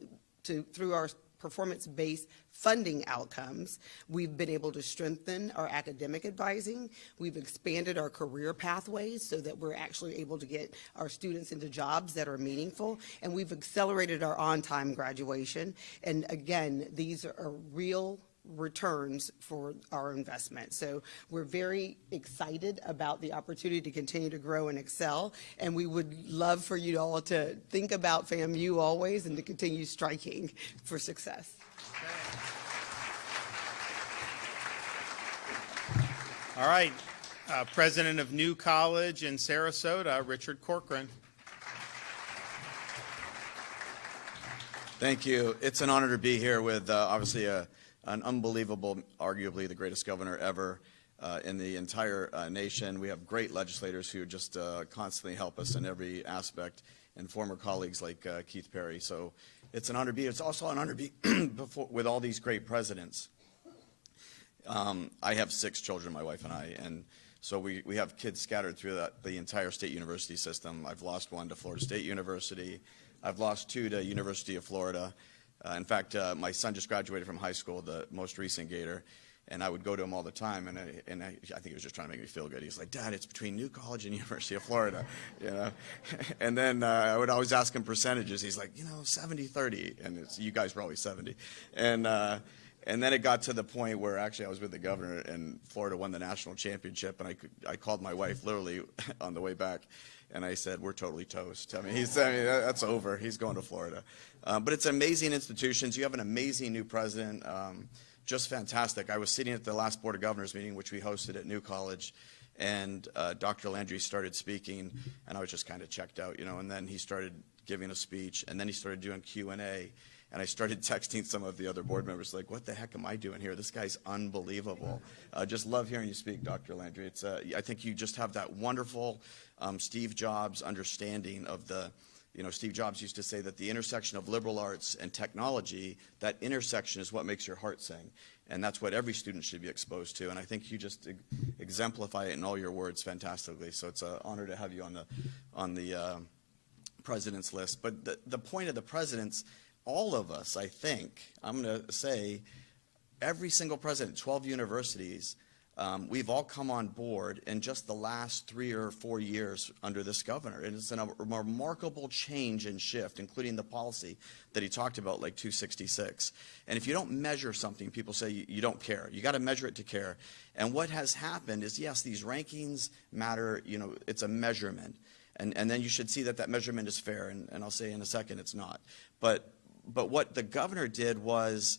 through our performance-based funding outcomes. We've been able to strengthen our academic advising. We've expanded our career pathways so that we're actually able to get our students into jobs that are meaningful. And we've accelerated our on-time graduation. And again, these are real returns for our investment. So we're very excited about the opportunity to continue to grow and excel, and we would love for you all to think about FAMU always and to continue striking for success. All right, President of New College in Sarasota, Richard Corcoran. Thank you. It's an honor to be here with obviously an unbelievable, arguably the greatest governor ever in the entire nation. We have great legislators who just constantly help us in every aspect, and former colleagues like Keith Perry. So it's an honor to be here. It's also an honor to be with all these great presidents. I have 6 children, my wife and I, and so we have kids scattered through the entire state university system. I've lost 1 to Florida State University. I've lost 2 to University of Florida. In fact, my son just graduated from high school, the most recent Gator, and I would go to him all the time, and I think he was just trying to make me feel good. He's like, "Dad, it's between New College and University of Florida," you know. And then I would always ask him percentages. He's like, 70-30, and you guys were always 70. And then it got to the point where actually I was with the governor, and Florida won the national championship, and I called my wife literally on the way back, and I said, "We're totally toast." I mean, that's over. He's going to Florida. But it's amazing institutions. You have an amazing new president, just fantastic. I was sitting at the last Board of Governors meeting, which we hosted at New College, and Dr. Landry started speaking, and I was just kind of checked out, and then he started giving a speech, and then he started doing Q&A, and I started texting some of the other board members, like, "What the heck am I doing here? This guy's unbelievable." Just love hearing you speak, Dr. Landry. It's I think you just have that wonderful Steve Jobs understanding of the, Steve Jobs used to say that the intersection of liberal arts and technology, that intersection is what makes your heart sing. And that's what every student should be exposed to. And I think you just exemplify it in all your words fantastically. So it's an honor to have you on the president's list. But the point of the presidents, all of us, I think, I'm going to say, every single president, 12 universities, we've all come on board in just the last 3 or 4 years under this governor. And it's a remarkable change and shift, including the policy that he talked about, like 266. And if you don't measure something, people say you don't care. You got to measure it to care. And what has happened is, yes, these rankings matter. It's a measurement. And then you should see that measurement is fair. And I'll say in a second it's not. But what the governor did was,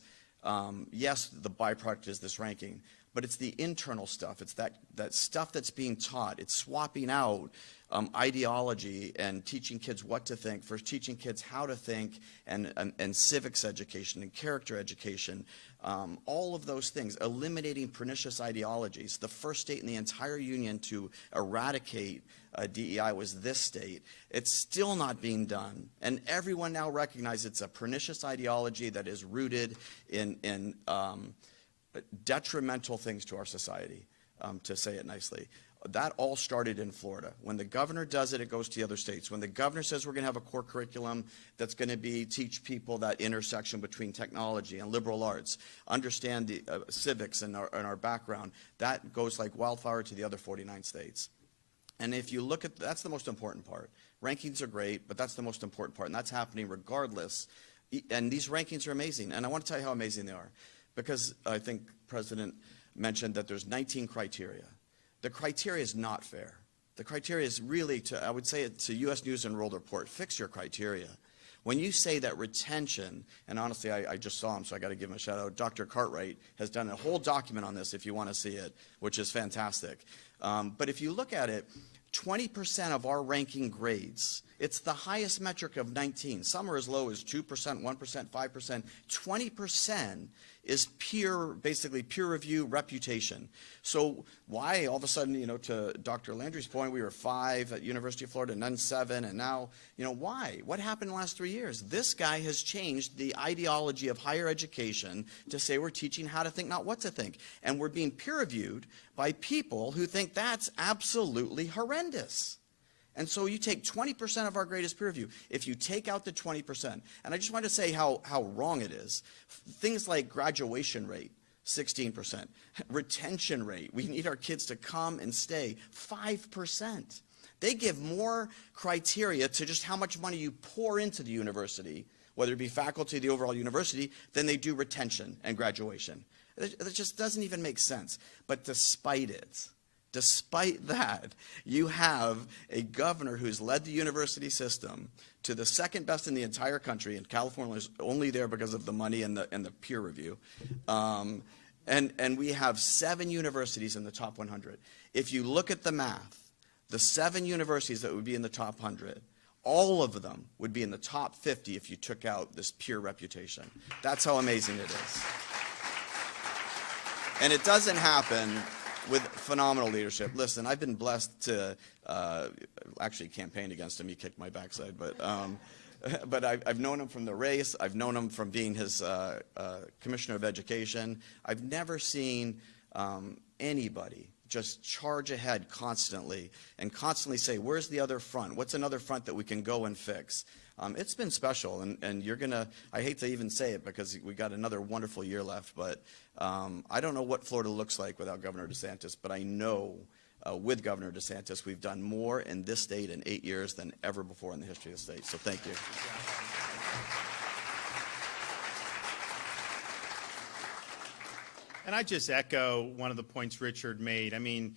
yes, the byproduct is this ranking, but it's the internal stuff. It's that stuff that's being taught. It's swapping out ideology and teaching kids what to think, first teaching kids how to think, and civics education and character education, all of those things, eliminating pernicious ideologies. The first state in the entire union to eradicate DEI was this state. It's still not being done. And everyone now recognizes it's a pernicious ideology that is rooted in detrimental things to our society, to say it nicely. That all started in Florida. When the governor does it, it goes to the other states. When the governor says we're going to have a core curriculum that's going to teach people that intersection between technology and liberal arts, understand the civics and our background, that goes like wildfire to the other 49 states. And if you look at, that's the most important part. Rankings are great, but that's the most important part, and that's happening regardless. And these rankings are amazing, and I want to tell you how amazing they are, because I think President mentioned that there's 19 criteria. The criteria is not fair. The criteria is really, I would say it to U.S. News and World Report, fix your criteria. When you say that retention, and honestly, I just saw him, so I got to give him a shout out. Dr. Cartwright has done a whole document on this if you want to see it, which is fantastic. But if you look at it, 20% of our ranking grades, it's the highest metric of 19. Some are as low as 2%, 1%, 5%. 20% is basically peer review reputation. So why all of a sudden, to Dr. Landry's point, we were 5 at University of Florida, and then 7, and now, why? What happened in the last 3 years? This guy has changed the ideology of higher education to say we're teaching how to think, not what to think. And we're being peer reviewed by people who think that's absolutely horrendous. And so you take 20% of our greatest peer review. If you take out the 20%, and I just want to say how wrong it is. Things like graduation rate, 16%. Retention rate, we need our kids to come and stay, 5%. They give more criteria to just how much money you pour into the university, whether it be faculty, the overall university, than they do retention and graduation. It just doesn't even make sense. But despite that, you have a governor who's led the university system to the second best in the entire country, and California is only there because of the money and the peer review. And we have 7 universities in the top 100. If you look at the math, the 7 universities that would be in the top 100, all of them would be in the top 50 if you took out this peer reputation. That's how amazing it is. And it doesn't happen with phenomenal leadership. Listen, I've been blessed to actually campaign against him. He kicked my backside, but I've known him from the race. I've known him from being his commissioner of education. I've never seen anybody just charge ahead constantly and constantly say, where's the other front? What's another front that we can go and fix? It's been special, and you're going to, I hate to even say it because we got another wonderful year left, but I don't know what Florida looks like without Governor DeSantis, but I know with Governor DeSantis we've done more in this state in 8 years than ever before in the history of the state, so thank you. And I just echo one of the points Richard made. I mean,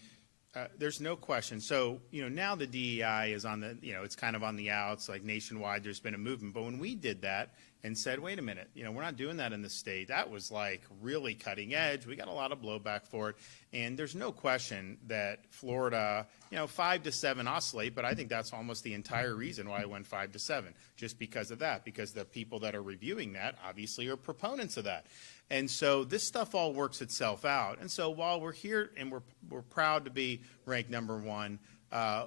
there's no question. So, now the DEI is on the, it's kind of on the outs, like nationwide, there's been a movement. But when we did that and said, wait a minute, we're not doing that in the state, that was like really cutting edge. We got a lot of blowback for it. And there's no question that Florida, 5 to 7 oscillate, but I think that's almost the entire reason why it went 5 to 7, just because of that, because the people that are reviewing that obviously are proponents of that. And so this stuff all works itself out. And so while we're here and we're proud to be ranked #1,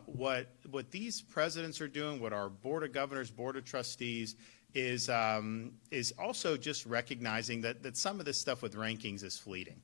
what these presidents are doing, what our Board of Governors, Board of Trustees is also just recognizing that some of this stuff with rankings is fleeting.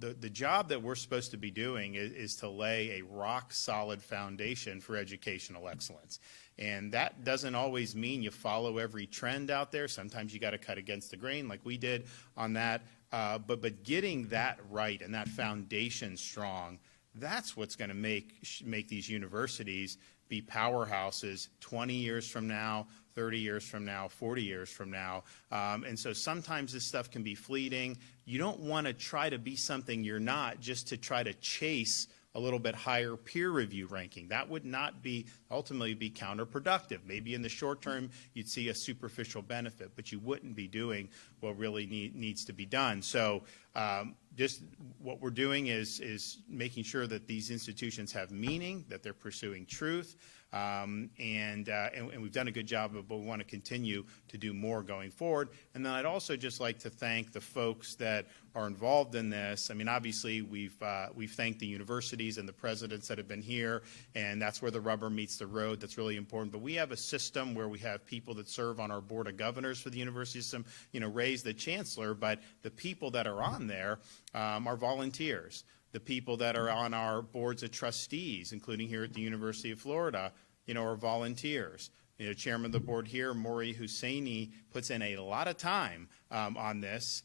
The job that we're supposed to be doing is to lay a rock-solid foundation for educational excellence. And that doesn't always mean you follow every trend out there. Sometimes you got to cut against the grain like we did on that. But getting that right and that foundation strong, that's what's going to make these universities be powerhouses 20 years from now, 30 years from now, 40 years from now. And so sometimes this stuff can be fleeting. You don't want to try to be something you're not just to try to chase a little bit higher peer review ranking. That would not ultimately be counterproductive. Maybe in the short term you'd see a superficial benefit, but you wouldn't be doing what really needs to be done. So just what we're doing is making sure that these institutions have meaning, that they're pursuing truth, and we've done a good job of it, but we want to continue to do more going forward. And then I'd also just like to thank the folks that are involved in this. I mean, obviously we've thanked the universities and the presidents that have been here, and that's where the rubber meets the road. That's really important. But we have a system where we have people that serve on our Board of Governors for the university system, raise the chancellor, but the people that are on there are volunteers. The people that are on our boards of trustees, including here at the University of Florida, are volunteers. Chairman of the board here, Maury Husseini, puts in a lot of time on this,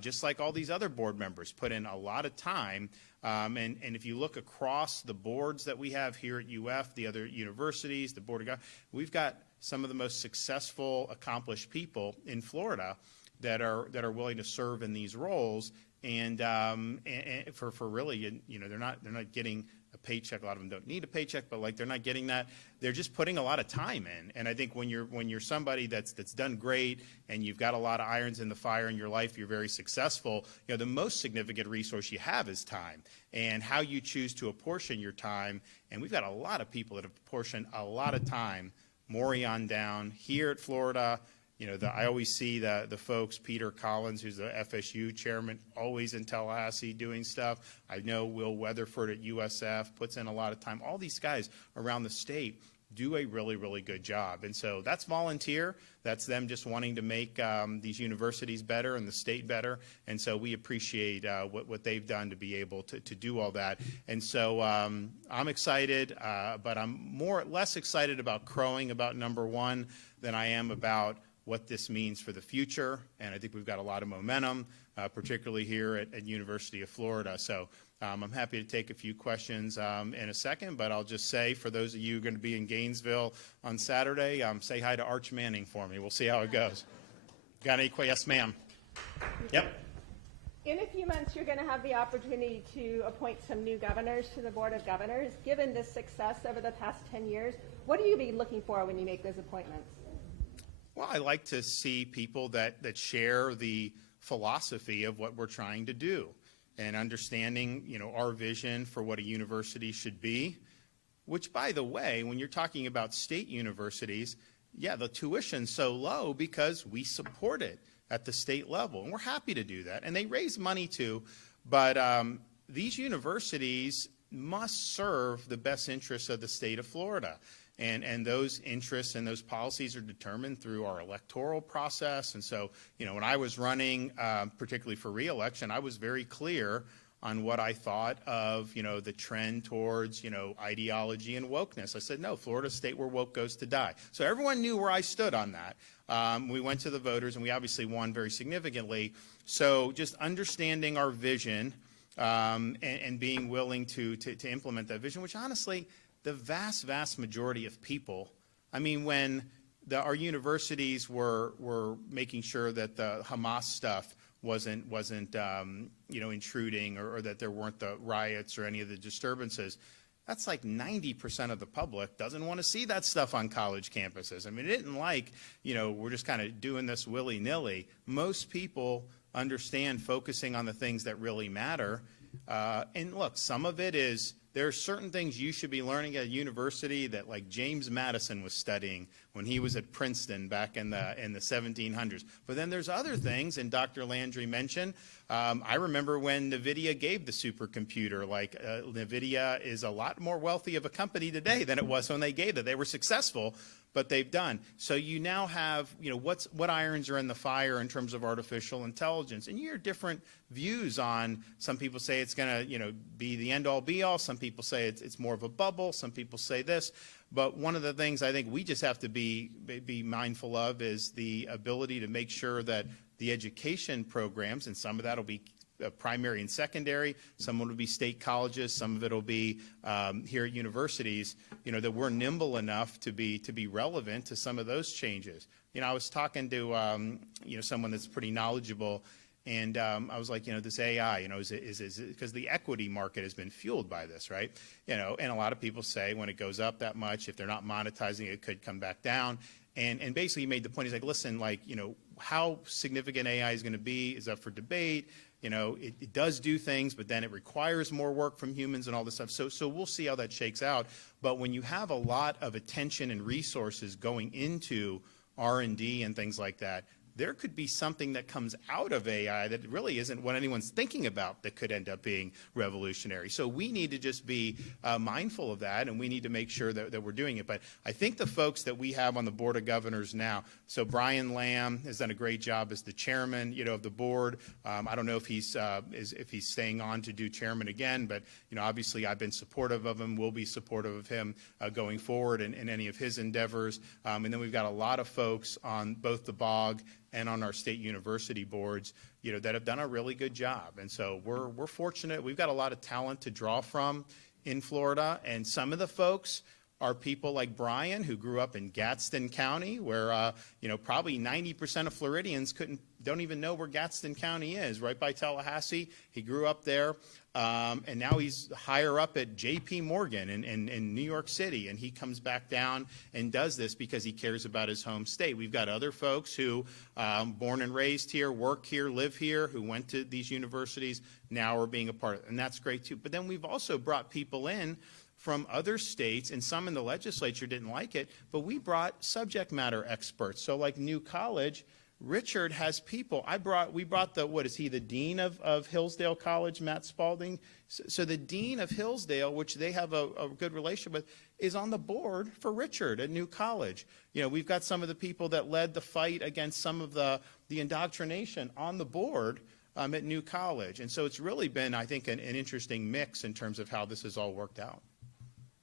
just like all these other board members put in a lot of time. And if you look across the boards that we have here at UF, the other universities, the Board of Governors, we've got some of the most successful, accomplished people in Florida that are willing to serve in these roles. And for really, they're not getting a paycheck. A lot of them don't need a paycheck, but like they're not getting that. They're just putting a lot of time in. And I think when you're somebody that's done great and you've got a lot of irons in the fire in your life, you're very successful. The most significant resource you have is time, and how you choose to apportion your time. And we've got a lot of people that have apportioned a lot of time, Maury on down here at Florida. I always see the folks, Peter Collins, who's the FSU chairman, always in Tallahassee doing stuff. I know Will Weatherford at USF puts in a lot of time. All these guys around the state do a really, really good job. And so that's volunteer. That's them just wanting to make these universities better and the state better. And so we appreciate what they've done to be able to do all that. And so I'm excited, but I'm less excited about crowing about number one than I am about what this means for the future. And I think we've got a lot of momentum, particularly here at University of Florida. So I'm happy to take a few questions in a second, but I'll just say, for those of you who are going to be in Gainesville on Saturday, say hi to Arch Manning for me. We'll see how it goes. Got any questions? Yes, ma'am. Yep. In a few months, you're going to have the opportunity to appoint some new governors to the Board of Governors. Given this success over the past 10 years, what do you be looking for when you make those appointments? Well, I like to see people that share the philosophy of what we're trying to do, and understanding, our vision for what a university should be, which, by the way, when you're talking about state universities, yeah, the tuition's so low because we support it at the state level, and we're happy to do that. And they raise money too, but these universities must serve the best interests of the state of Florida. And those interests and those policies are determined through our electoral process. And so, when I was running, particularly for re-election, I was very clear on what I thought of, the trend towards, ideology and wokeness. I said, no, Florida State where woke goes to die. So everyone knew where I stood on that. We went to the voters, and we obviously won very significantly. So just understanding our vision and being willing to implement that vision, which honestly, the vast, vast majority of people, when our universities were making sure that the Hamas stuff wasn't intruding, or that there weren't the riots or any of the disturbances, that's like 90% of the public doesn't want to see that stuff on college campuses. It isn't like, we're just kind of doing this willy-nilly. Most people understand focusing on the things that really matter. And look, some of it is, there are certain things you should be learning at a university that, like, James Madison was studying when he was at Princeton back in the 1700s. But then there's other things, and Dr. Landry mentioned, I remember when NVIDIA gave the supercomputer. NVIDIA is a lot more wealthy of a company today than it was when they gave it. They were successful, but they've done. So you now have, what irons are in the fire in terms of artificial intelligence. And you hear different views on, some people say it's going to, be the end-all be-all. Some people say it's more of a bubble. Some people say this. But one of the things I think we just have to be mindful of is the ability to make sure that the education programs, and some of that will be primary and secondary, some will be state colleges, some of it will be here at universities, that we're nimble enough to be relevant to some of those changes. I was talking to someone that's pretty knowledgeable, and I was like, this AI, is because the equity market has been fueled by this, right? And a lot of people say when it goes up that much, if they're not monetizing it, could come back down. And basically he made the point, he's like, listen, how significant AI is going to be is up for debate. It does do things, but then it requires more work from humans and all this stuff. So we'll see how that shakes out. But when you have a lot of attention and resources going into R&D and things like that, there could be something that comes out of AI that really isn't what anyone's thinking about that could end up being revolutionary. So we need to just be mindful of that, and we need to make sure that we're doing it. But I think the folks that we have on the Board of Governors now, so Brian Lamb has done a great job as the chairman, of the board. I don't know if he's staying on to do chairman again, but obviously I've been supportive of him. We'll be supportive of him going forward in any of his endeavors. And then we've got a lot of folks on both the BOG and on our state university boards, that have done a really good job. And so we're fortunate. We've got a lot of talent to draw from in Florida, and some of the folks are people like Brian, who grew up in Gadsden County, where probably 90% of Floridians don't even know where Gadsden County is, right by Tallahassee. He grew up there, and now he's higher up at J.P. Morgan in New York City, and he comes back down and does this because he cares about his home state. We've got other folks who, born and raised here, work here, live here, who went to these universities, now are being a part of it, and that's great too. But then we've also brought people in from other states, and some in the legislature didn't like it, but we brought subject matter experts. So like New College, Richard has people. We brought what is he, the dean of Hillsdale College, Matt Spalding? So the dean of Hillsdale, which they have a good relationship with, is on the board for Richard at New College. We've got some of the people that led the fight against some of the indoctrination on the board at New College. And so it's really been, I think, an interesting mix in terms of how this has all worked out.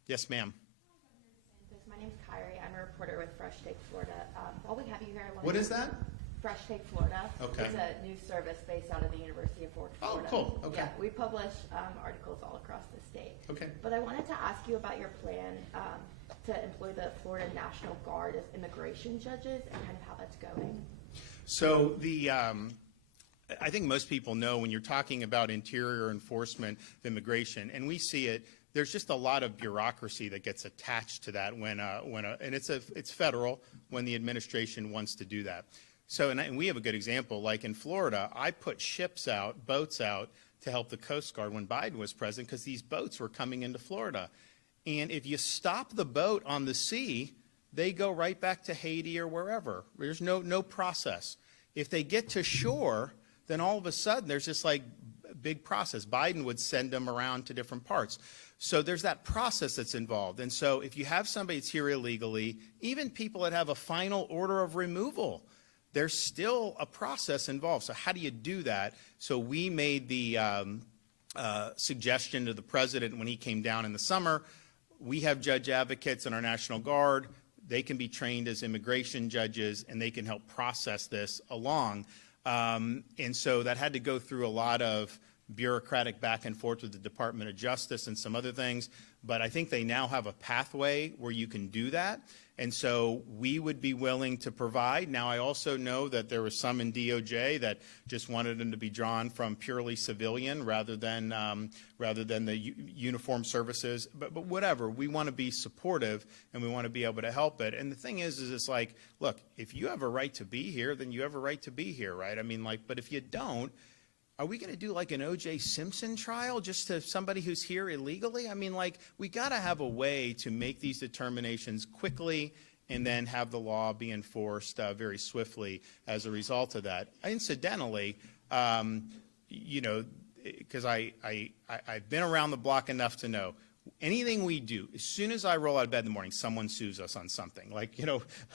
Yes, ma'am. My name's Kyrie. I'm a reporter with Fresh Take Florida. While we have you here, I want What is that? Fresh Take Florida. Okay. It's a news service based out of the University of Florida. Oh, cool. Okay. Yeah, we publish articles all across the state. Okay. But I wanted to ask you about your plan to employ the Florida National Guard as immigration judges and kind of how that's going. So I think most people know when you're talking about interior enforcement of immigration, and we see it, there's just a lot of bureaucracy that gets attached to that and it's federal when the administration wants to do that. So, and we have a good example, like in Florida, I put boats out to help the Coast Guard when Biden was president because these boats were coming into Florida. And if you stop the boat on the sea, they go right back to Haiti or wherever. There's no process. If they get to shore, then all of a sudden there's this like big process. Biden would send them around to different parts. So there's that process that's involved. And so if you have somebody that's here illegally, even people that have a final order of removal, there's still a process involved. So how do you do that? So we made the suggestion to the president when he came down in the summer. We have judge advocates in our National Guard. They can be trained as immigration judges, and they can help process this along. And so that had to go through a lot of bureaucratic back and forth with the Department of Justice and some other things. But I think they now have a pathway where you can do that. And so we would be willing to provide. Now, I also know that there was some in DOJ that just wanted them to be drawn from purely civilian rather than the uniformed services. But whatever, we want to be supportive and we want to be able to help it. And the thing is it's like, look, if you have a right to be here, then you have a right to be here, right? I mean, like, but if you don't, are we going to do like an O.J. Simpson trial just to somebody who's here illegally? I mean, like, we got to have a way to make these determinations quickly and then have the law be enforced very swiftly as a result of that. Incidentally, because I've been around the block enough to know anything we do, as soon as I roll out of bed in the morning, someone sues us on something. Like,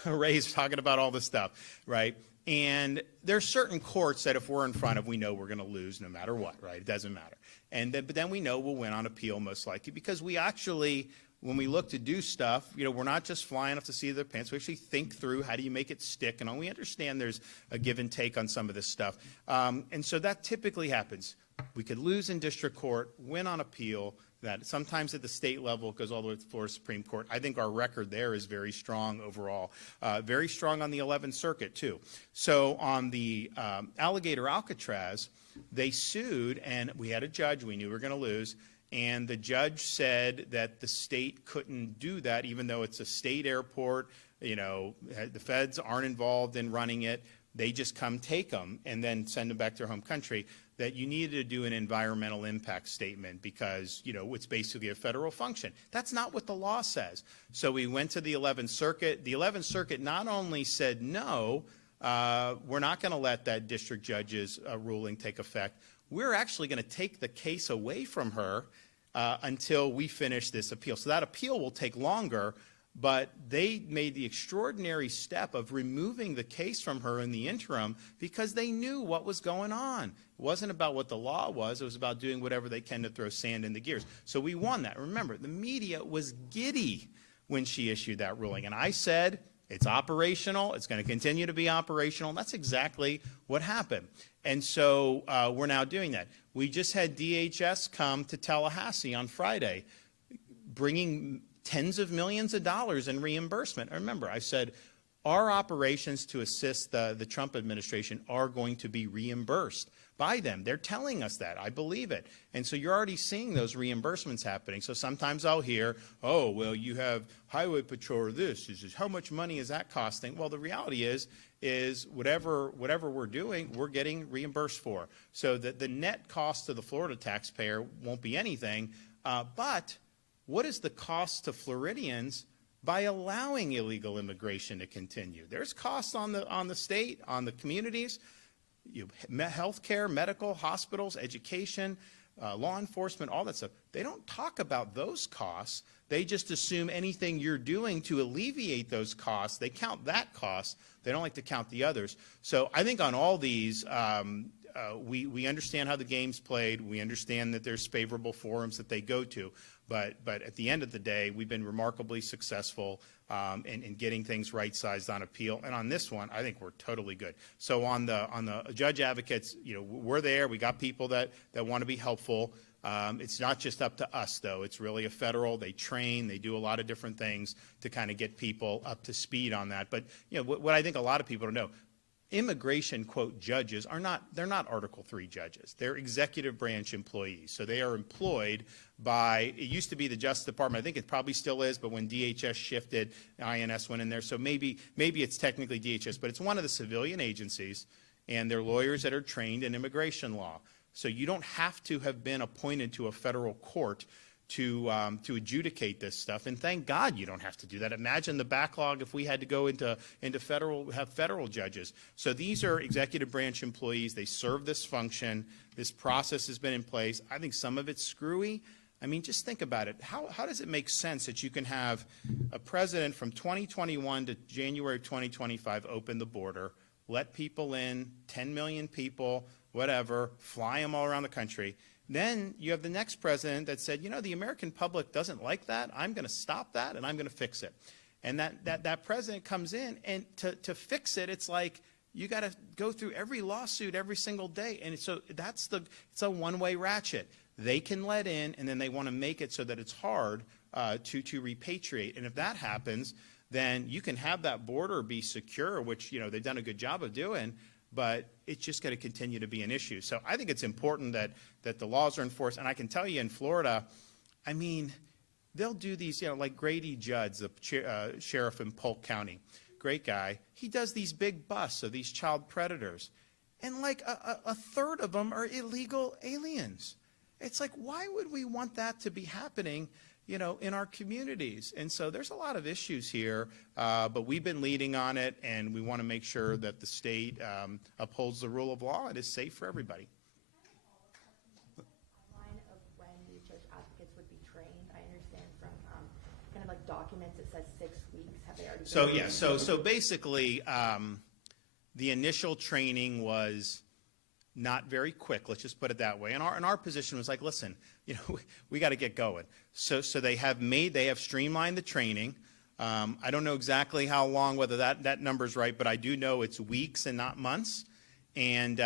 Ray's talking about all this stuff, right? And there's certain courts that if we're in front of, we know we're going to lose no matter what, right? It doesn't matter. But then we know we'll win on appeal most likely because we actually, when we look to do stuff, we're not just flying off the seat of their pants. We actually think through how do you make it stick, and we understand there's a give and take on some of this stuff. And so that typically happens. We could lose in district court, win on appeal. That sometimes at the state level, it goes all the way to the Florida Supreme Court. I think our record there is very strong overall. Very strong on the 11th Circuit, too. So on the Alligator Alcatraz, they sued, and we had a judge. We knew we were going to lose. And the judge said that the state couldn't do that, even though it's a state airport. The feds aren't involved in running it. They just come take them and then send them back to their home country. That you needed to do an environmental impact statement because, it's basically a federal function. That's not what the law says. So we went to the 11th Circuit. The 11th Circuit not only said, no, we're not going to let that district judge's ruling take effect. We're actually going to take the case away from her until we finish this appeal. So that appeal will take longer, but they made the extraordinary step of removing the case from her in the interim because they knew what was going on. It wasn't about what the law was. It was about doing whatever they can to throw sand in the gears. So we won that. Remember, the media was giddy when she issued that ruling. And I said, it's operational. It's going to continue to be operational. And that's exactly what happened. And so we're now doing that. We just had DHS come to Tallahassee on Friday, bringing tens of millions of dollars in reimbursement. Remember, I said our operations to assist the Trump administration are going to be reimbursed by them. They're telling us that. I believe it. And so you're already seeing those reimbursements happening. So sometimes I'll hear, oh, well, you have Highway Patrol or this. How much money is that costing? Well, the reality is whatever we're doing, we're getting reimbursed for. So that the net cost to the Florida taxpayer won't be anything. But what is the cost to Floridians by allowing illegal immigration to continue. There's costs on the state, on the communities, healthcare, medical, hospitals, education, law enforcement, all that stuff. They don't talk about those costs. They just assume anything you're doing to alleviate those costs, they count that cost. They don't like to count the others. So I think on all these, we understand how the game's played. We understand that there's favorable forums that they go to. But at the end of the day, we've been remarkably successful in getting things right-sized on appeal. And on this one, I think we're totally good. So on the judge advocates, we're there. We got people that want to be helpful. It's not just up to us, though. It's really a federal. They train. They do a lot of different things to kind of get people up to speed on that. But what I think a lot of people don't know, immigration, quote, judges they're not Article III judges. They're executive branch employees. So they are employed by, it used to be the Justice Department. I think it probably still is, but when DHS shifted, INS went in there. So maybe it's technically DHS, but it's one of the civilian agencies, and they're lawyers that are trained in immigration law. So you don't have to have been appointed to a federal court to adjudicate this stuff, and thank God you don't have to do that. Imagine the backlog if we had to go into federal judges. So these are executive branch employees. They serve this function. This process has been in place. I think some of it's screwy. I mean, just think about it. How does it make sense that you can have a president from 2021 to January 2025 open the border, let people in, 10 million people, whatever, fly them all around the country? Then you have the next president that said, the American public doesn't like that. I'm going to stop that, and I'm going to fix it. And that president comes in, and to fix it, it's like you got to go through every lawsuit every single day. And so it's a one-way ratchet. They can let in, and then they want to make it so that it's hard to repatriate. And if that happens, then you can have that border be secure, which they've done a good job of doing, but it's just going to continue to be an issue. So I think it's important that the laws are enforced. And I can tell you in Florida, I mean, they'll do these, like Grady Judd, the sheriff in Polk County, great guy. He does these big busts of these child predators, and like a third of them are illegal aliens. It's like, why would we want that to be happening, in our communities? And so there's a lot of issues here, but we've been leading on it, and we want to make sure that the state upholds the rule of law and is safe for everybody. Timeline of when these judge advocates would be trained. I understand from kind of like documents it says 6 weeks. Have they already? So yeah, so basically, the initial training was not very quick. Let's just put it that way. And our position was like, listen, we got to get going. So they have streamlined the training. I don't know exactly how long, whether that number's right, but I do know it's weeks and not months. And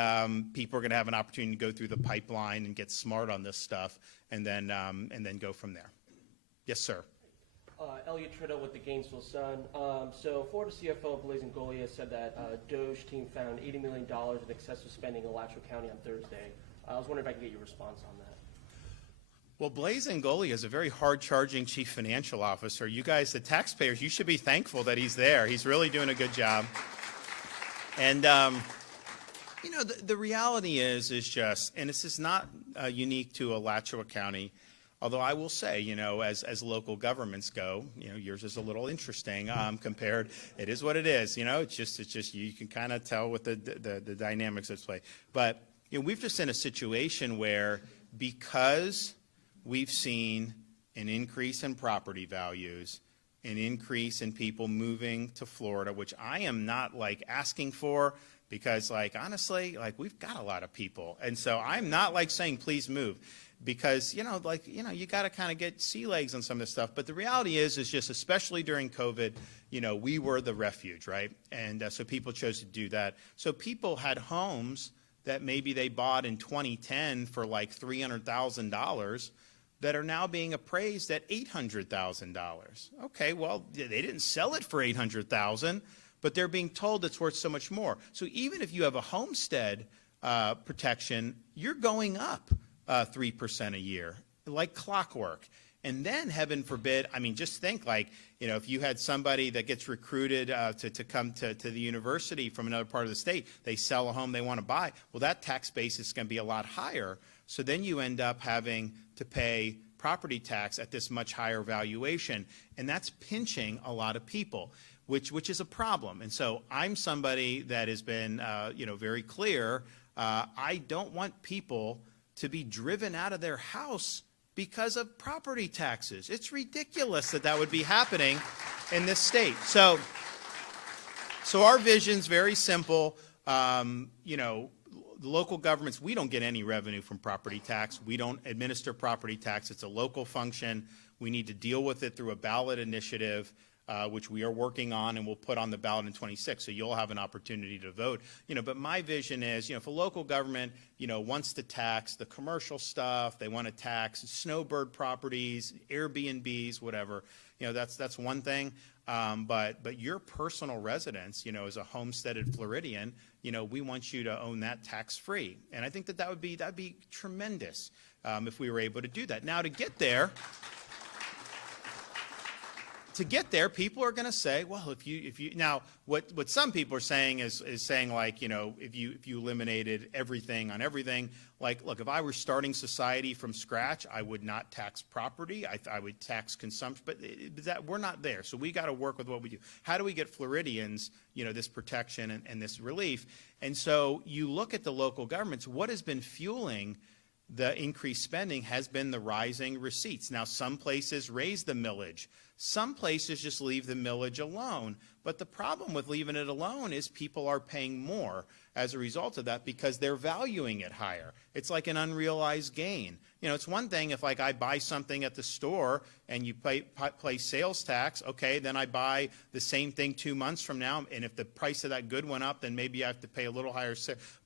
people are going to have an opportunity to go through the pipeline and get smart on this stuff, and then go from there. Yes, sir. Elliot Tritta with the Gainesville Sun. So Florida CFO Blaise Ingoglia said that DOJ team found $80 million in excessive spending in Alachua County on Thursday. I was wondering if I could get your response on that. Well, Blaise Ingoglia is a very hard-charging chief financial officer. You guys, the taxpayers, you should be thankful that he's there. He's really doing a good job. And, the reality is just, and this is not unique to Alachua County, although I will say, as local governments go, yours is a little interesting compared. It is what it is. It's just you can kind of tell with the dynamics that's play. But we've just in a situation where, because we've seen an increase in property values, an increase in people moving to Florida, which I am not asking for, because honestly, we've got a lot of people, and so I'm not saying please move. Because, you got to kind of get sea legs on some of this stuff. But the reality is just, especially during COVID, we were the refuge, right? And so people chose to do that. So people had homes that maybe they bought in 2010 for $300,000 that are now being appraised at $800,000. Okay, well, they didn't sell it for $800,000, but they're being told it's worth so much more. So even if you have a homestead protection, you're going up 3% a year, like clockwork. And then, heaven forbid, just think if you had somebody that gets recruited to come to the university from another part of the state, they sell a home they want to buy, well, that tax base is going to be a lot higher. So then you end up having to pay property tax at this much higher valuation, and that's pinching a lot of people, which is a problem. And so I'm somebody that has been, very clear. I don't want people to be driven out of their house because of property taxes. It's ridiculous that would be happening in this state. So our vision's very simple. The local governments, we don't get any revenue from property tax. We don't administer property tax. It's a local function. We need to deal with it through a ballot initiative, which we are working on and we'll put on the ballot in 26. So you'll have an opportunity to vote. But my vision is, if a local government, wants to tax the commercial stuff, they want to tax snowbird properties, Airbnbs, whatever, that's one thing. But your personal residence, as a homesteaded Floridian, we want you to own that tax-free. And I think that'd be tremendous if we were able to do that. Now, to get there, people are going to say, well, if you now what some people are saying is saying, like, if you eliminated everything on everything, like, look, if I were starting society from scratch, I would not tax property. I would tax consumption, but that we're not there. So we got to work with what we do. How do we get Floridians, this protection and this relief? And so you look at the local governments. What has been fueling the increased spending has been the rising receipts. Now, some places raise the millage. Some places just leave the millage alone. But the problem with leaving it alone is people are paying more as a result of that because they're valuing it higher. It's like an unrealized gain. It's one thing if, like, I buy something at the store and you pay sales tax, okay, then I buy the same thing 2 months from now, and if the price of that good went up, then maybe I have to pay a little higher.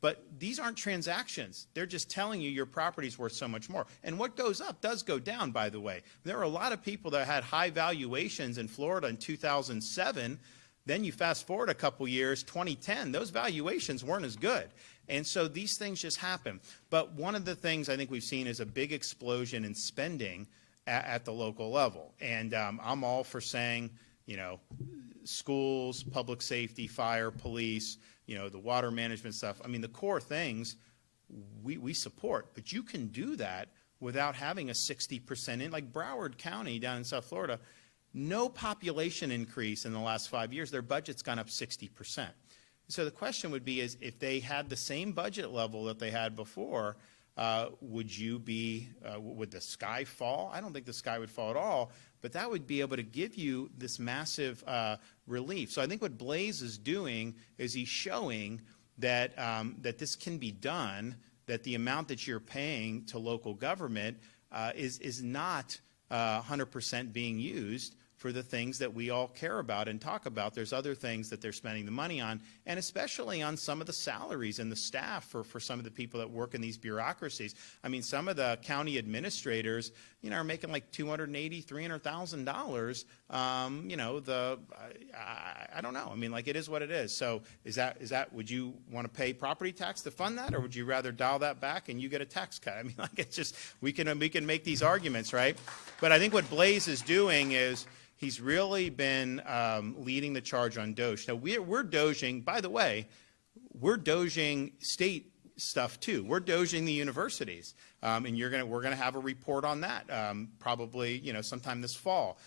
But these aren't transactions. They're just telling you your property's worth so much more. And what goes up does go down, by the way. There are a lot of people that had high valuations in Florida in 2007. Then you fast forward a couple years, 2010, those valuations weren't as good. And so these things just happen. But one of the things I think we've seen is a big explosion in spending at the local level. And I'm all for saying, schools, public safety, fire, police, the water management stuff. I mean, the core things we support. But you can do that without having a 60% in, like Broward County down in South Florida. No population increase in the last 5 years. Their budget's gone up 60%. So the question would be is if they had the same budget level that they had before, would the sky fall? I don't think the sky would fall at all, but that would be able to give you this massive relief. So I think what Blaze is doing is he's showing that this can be done, that the amount that you're paying to local government is not 100% being used for the things that we all care about and talk about. There's other things that they're spending the money on, and especially on some of the salaries and the staff for some of the people that work in these bureaucracies. I mean, some of the county administrators, are making like $280,000, $300,000. I don't know. I mean, like, it is what it is. So is that would you want to pay property tax to fund that, or would you rather dial that back and you get a tax cut? I mean, like, it's just we can make these arguments, right? But I think what Blaze is doing is he's really been leading the charge on Doge. Now, we're Doging, by the way, we're Doging state stuff too. We're Doging the universities, and we're gonna have a report on that probably sometime this fall.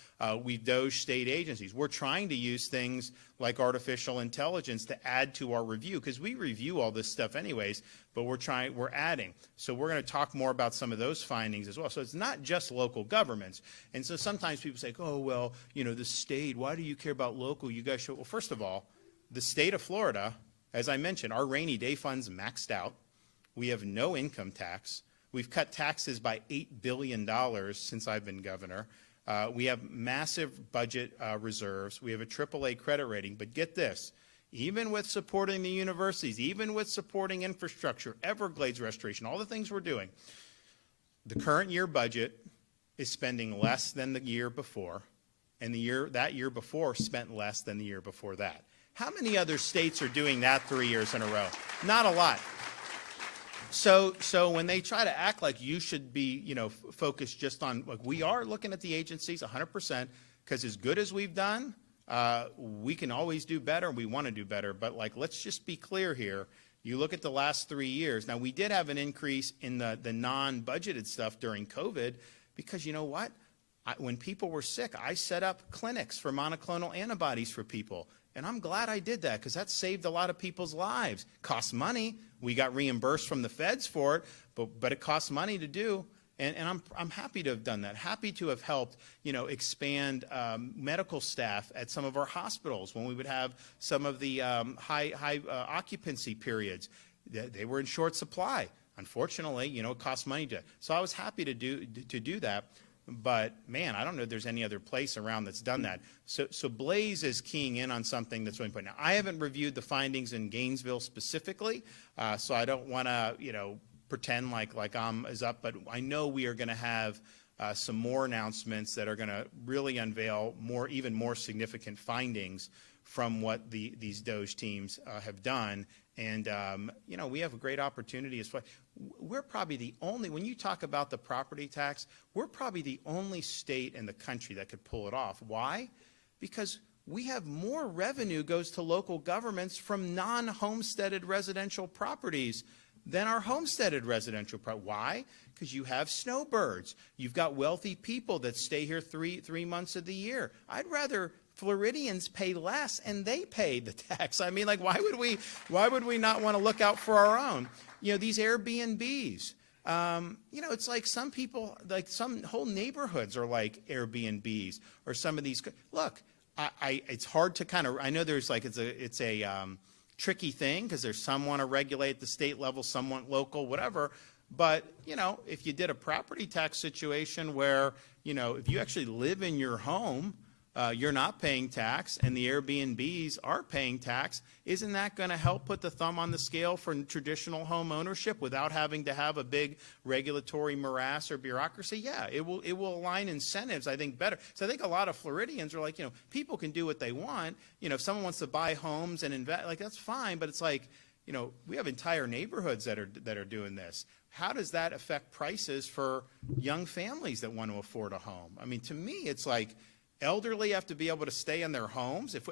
We've Doge state agencies. We're trying to use things like artificial intelligence to add to our review because we review all this stuff anyways. But we're adding. So we're going to talk more about some of those findings as well. So it's not just local governments. And so sometimes people say, oh, well, the state, why do you care about local? You guys should. Well, first of all, the state of Florida, as I mentioned, our rainy day fund's maxed out. We have no income tax. We've cut taxes by $8 billion since I've been governor. We have massive budget reserves. We have a AAA credit rating. But get this. Even with supporting the universities, even with supporting infrastructure, Everglades restoration, all the things we're doing, the current year budget is spending less than the year before, and that year before spent less than the year before that. How many other states are doing that 3 years in a row? Not a lot. So when they try to act like you should be, focused just on, like, we are looking at the agencies 100%, because as good as we've done, we can always do better. We want to do better. But, like, let's just be clear here. You look at the last 3 years. Now, we did have an increase in the non-budgeted stuff during COVID Because you know what? When people were sick, I set up clinics for monoclonal antibodies for people. And I'm glad I did that because that saved a lot of people's lives. Costs money. We got reimbursed from the feds for it, but it costs money to do. And I'm happy to have done that. Happy to have helped, expand medical staff at some of our hospitals when we would have some of the high occupancy periods. They were in short supply. Unfortunately, it costs money to. So I was happy to do that. But man, I don't know if there's any other place around that's done that. So Blaze is keying in on something that's really important. Now, I haven't reviewed the findings in Gainesville specifically, so I don't want to, pretend like I'm as up. But I know we are going to have some more announcements that are going to really unveil even more significant findings from what these DOJ teams have done. And, we have a great opportunity as far. We're probably the only, when you talk about the property tax, we're probably the only state in the country that could pull it off. Why? Because we have more revenue goes to local governments from non-homesteaded residential properties than our homesteaded residential property. Why? Because you have snowbirds. You've got wealthy people that stay here three months of the year. I'd rather Floridians pay less and they pay the tax. I mean, why would we not want to look out for our own? These Airbnbs. It's like some people, like some whole neighborhoods are like Airbnbs or some of these. Look, it's hard to kind of. I know there's it's a tricky thing because there's some want to regulate at the state level, some want local, whatever. But if you did a property tax situation where if you actually live in your home. You're not paying tax and the Airbnbs are paying tax, isn't that going to help put the thumb on the scale for traditional home ownership without having to have a big regulatory morass or bureaucracy? Yeah, it will align incentives, I think, better. So I think a lot of Floridians are like, people can do what they want. If someone wants to buy homes and invest, that's fine, but it's like, we have entire neighborhoods that are doing this. How does that affect prices for young families that want to afford a home? I mean, to me, it's like, elderly have to be able to stay in their homes. If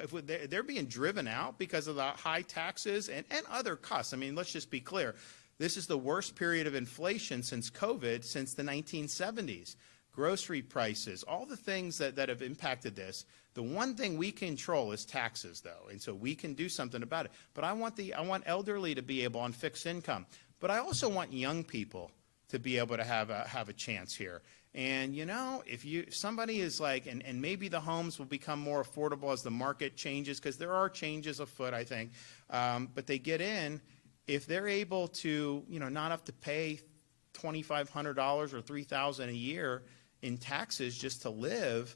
they're being driven out because of the high taxes and other costs. I mean, let's just be clear. This is the worst period of inflation since COVID, since the 1970s. Grocery prices, all the things that have impacted this. The one thing we control is taxes, though, and so we can do something about it. But I want elderly to be able on fixed income. But I also want young people to be able to have a chance here. And, if somebody is like, and maybe the homes will become more affordable as the market changes, because there are changes afoot, I think, but they get in, if they're able to, not have to pay $2,500 or $3,000 a year in taxes just to live,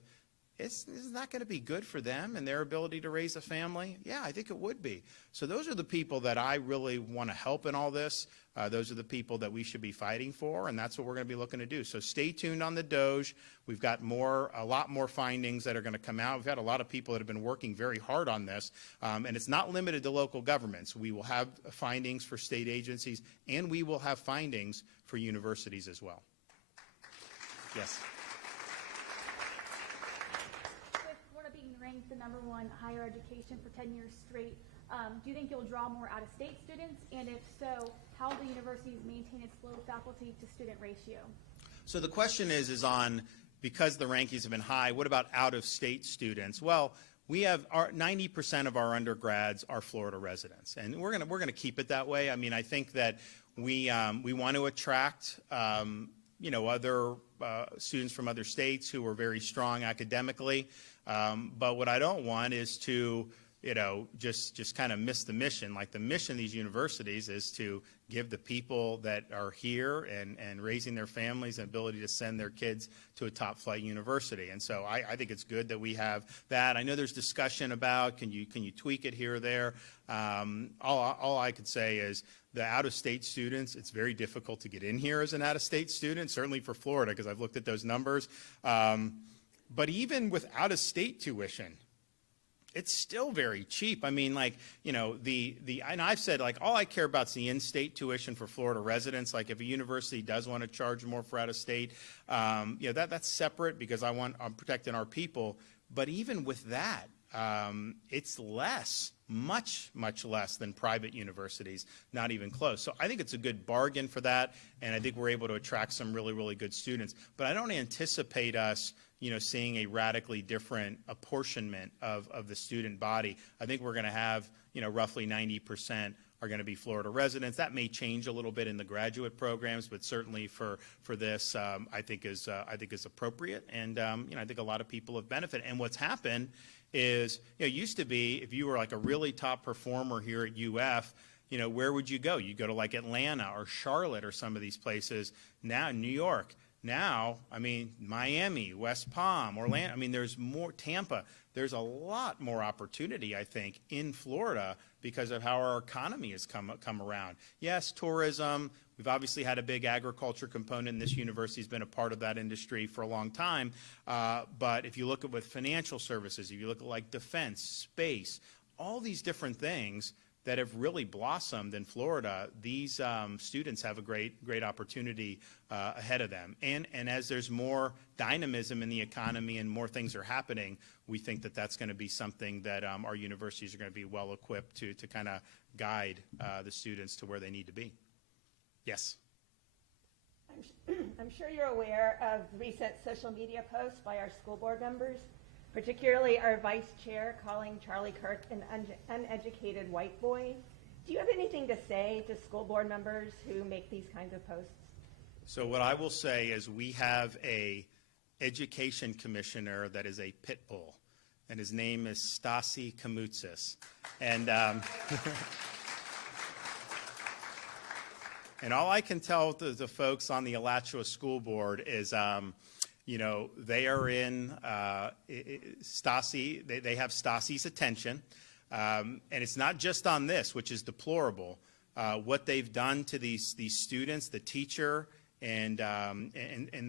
isn't that going to be good for them and their ability to raise a family? Yeah, I think it would be. So those are the people that I really want to help in all this. Those are the people that we should be fighting for, and that's what we're going to be looking to do. So stay tuned on the DOJ. We've got a lot more findings that are going to come out. We've had a lot of people that have been working very hard on this, and it's not limited to local governments. We will have findings for state agencies, and we will have findings for universities as well. Yes. Ranked the #1 higher education for 10 years straight. Do you think you'll draw more out-of-state students? And if so, how will the universities maintain its low faculty to student ratio? So the question is on, because the rankings have been high, what about out-of-state students? Well, we have 90% of our undergrads are Florida residents, and we're gonna keep it that way. I mean, I think that we want to attract other students from other states who are very strong academically. But what I don't want is to, just kind of miss the mission. Like the mission of these universities is to give the people that are here and raising their families an ability to send their kids to a top flight university. And so I think it's good that we have that. I know there's discussion about can you tweak it here or there. All I could say is the out-of-state students, it's very difficult to get in here as an out-of-state student, certainly for Florida, because I've looked at those numbers. But even with out-of-state tuition, it's still very cheap. I mean, and I've said, all I care about is the in-state tuition for Florida residents. Like, if a university does want to charge more for out-of-state, that's separate because I'm protecting our people. But even with that, it's less, much less than private universities, not even close. So I think it's a good bargain for that, and I think we're able to attract some really good students. But I don't anticipate us, seeing a radically different apportionment of the student body. I think we're going to have, roughly 90% are going to be Florida residents. That may change a little bit in the graduate programs, but certainly for this, I think is appropriate, and I think a lot of people have benefited. And what's happened is, it used to be if you were like a really top performer here at UF, where would you go? You'd go to like Atlanta or Charlotte or some of these places. Now, New York. Now, Miami, West Palm, Orlando. There's more, Tampa. There's a lot more opportunity, I think, in Florida because of how our economy has come around. Yes, tourism. We've obviously had a big agriculture component, and this university's been a part of that industry for a long time. But if you look at with financial services, if you look at like defense, space, all these different things that have really blossomed in Florida, these students have a great opportunity ahead of them. And as there's more dynamism in the economy and more things are happening, we think that that's going to be something that our universities are going to be well equipped to kind of guide the students to where they need to be. Yes? I'm sure you're aware of recent social media posts by our school board members, particularly our vice chair calling Charlie Kirk an uneducated white boy. Do you have anything to say to school board members who make these kinds of posts? So what I will say is we have a education commissioner that is a pit bull, and his name is Stasi Kamoutsis. And and all I can tell the folks on the Alachua School Board is, they are in Stasi. They have Stasi's attention, and it's not just on this, which is deplorable. What they've done to these students, the teacher, and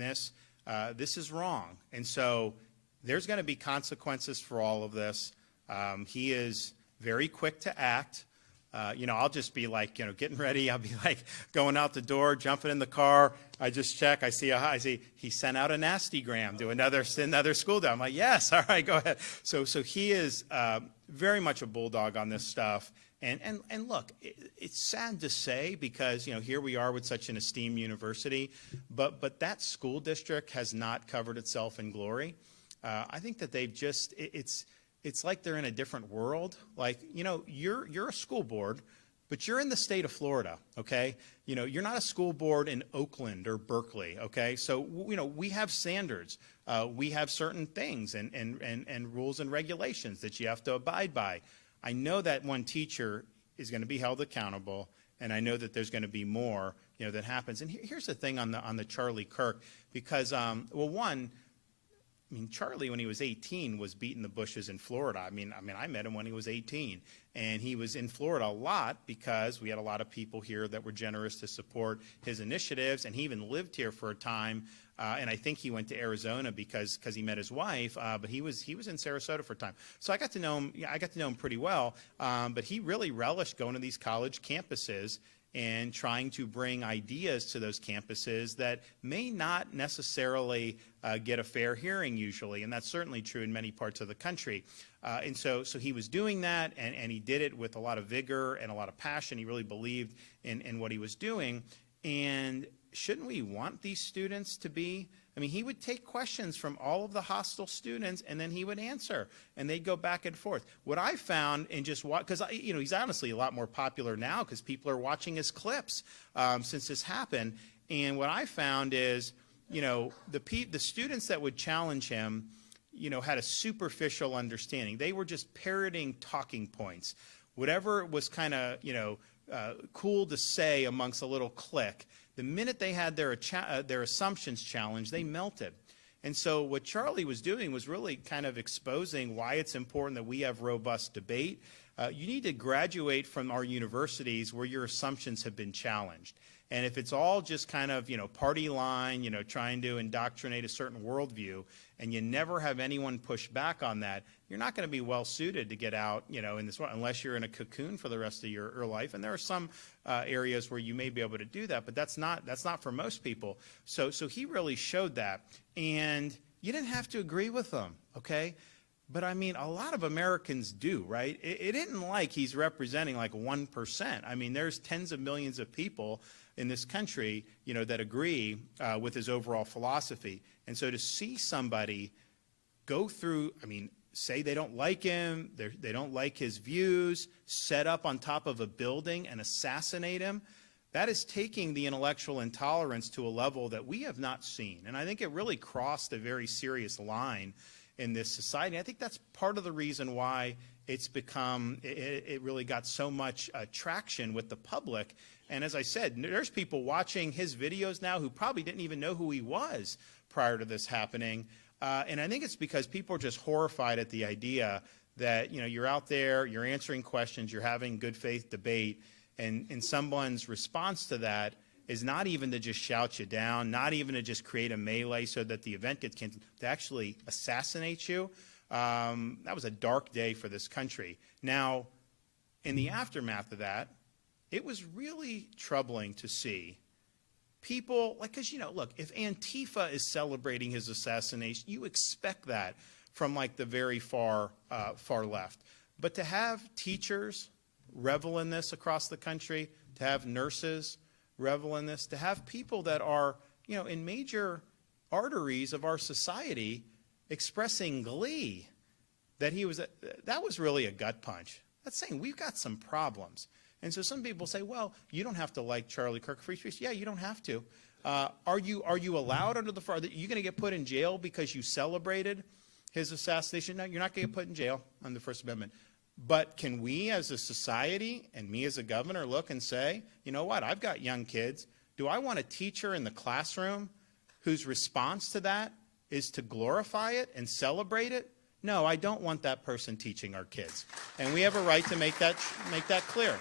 this is wrong. And so there's going to be consequences for all of this. He is very quick to act. I'll just be like, getting ready. I'll be like going out the door, jumping in the car. I just check. I see he sent out a nastygram to another school day. I'm like, yes, all right, go ahead. So he is very much a bulldog on this stuff. And look, it's sad to say because, here we are with such an esteemed university, but that school district has not covered itself in glory. I think that they've just, it's like they're in a different world. Like, you're a school board, but you're in the state of Florida, okay? You're not a school board in Oakland or Berkeley, okay? So, we have standards. We have certain things and rules and regulations that you have to abide by. I know that one teacher is going to be held accountable, and I know that there's going to be more, that happens. And here's the thing on the Charlie Kirk, because, Charlie, when he was 18, was beating the bushes in Florida. I met him when he was 18, and he was in Florida a lot because we had a lot of people here that were generous to support his initiatives, and he even lived here for a time. And I think he went to Arizona because he met his wife, but he was in Sarasota for a time. So I got to know him. I got to know him pretty well. But he really relished going to these college campuses and trying to bring ideas to those campuses that may not necessarily get a fair hearing usually, and that's certainly true in many parts of the country. And so he was doing that, and he did it with a lot of vigor and a lot of passion. He really believed in what he was doing. And shouldn't we want these students to be? He would take questions from all of the hostile students, and then he would answer, and they'd go back and forth. What I found in just because he's honestly a lot more popular now because people are watching his clips since this happened. And what I found is, the students that would challenge him, had a superficial understanding. They were just parroting talking points, whatever was kind of cool to say amongst a little clique. The minute they had their assumptions challenged, they melted. And so what Charlie was doing was really kind of exposing why it's important that we have robust debate. You need to graduate from our universities where your assumptions have been challenged. And if it's all just kind of, party line, trying to indoctrinate a certain worldview, and you never have anyone push back on that, you're not going to be well suited to get out, in this world, unless you're in a cocoon for the rest of your life. And there are some areas where you may be able to do that, but that's not for most people. So he really showed that, and you didn't have to agree with them, okay? But I mean, a lot of Americans do, right? It isn't like he's representing like 1%. I mean, there's tens of millions of people in this country, you know, that agree with his overall philosophy. And so to see somebody go through, I mean, say they don't like him, they don't like his views, set up on top of a building and assassinate him, that is taking the intellectual intolerance to a level that we have not seen. And I think it really crossed a very serious line in this society. I think that's part of the reason why it's become, it really got so much traction with the public. And as I said, there's people watching his videos now who probably didn't even know who he was prior to this happening. And I think it's because people are just horrified at the idea that, you know, you're out there, you're answering questions, you're having good faith debate, and someone's response to that is not even to just shout you down, not even to just create a melee so that the event gets canceled, to actually assassinate you. That was a dark day for this country. Now, in the aftermath of that, it was really troubling to see people, like, because, you know, look, if Antifa is celebrating his assassination, you expect that from, like, the very far left. But to have teachers revel in this across the country, to have nurses revel in this, to have people that are, you know, in major arteries of our society expressing glee that he was, that was really a gut punch. That's saying we've got some problems. And so some people say, well, you don't have to like Charlie Kirk, free speech. Yeah, you don't have to. Are you allowed under the, are you going to get put in jail because you celebrated his assassination? No, you're not going to get put in jail on the First Amendment. But can we as a society and me as a governor look and say, you know what, I've got young kids. Do I want a teacher in the classroom whose response to that is to glorify it and celebrate it? No, I don't want that person teaching our kids. And we have a right to make that clear.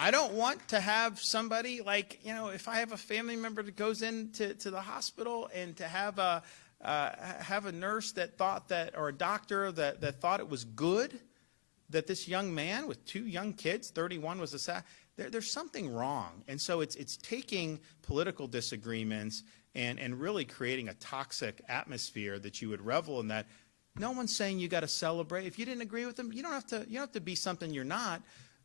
I don't want to have somebody like, you know, if I have a family member that goes into the hospital and to have a nurse that thought that, or a doctor that thought it was good that this young man with 2 young kids, 31, was assassinated. There's something wrong. And so it's taking political disagreements and really creating a toxic atmosphere that you would revel in that. No one's saying you got to celebrate. If you didn't agree with them, you don't have to be something you're not.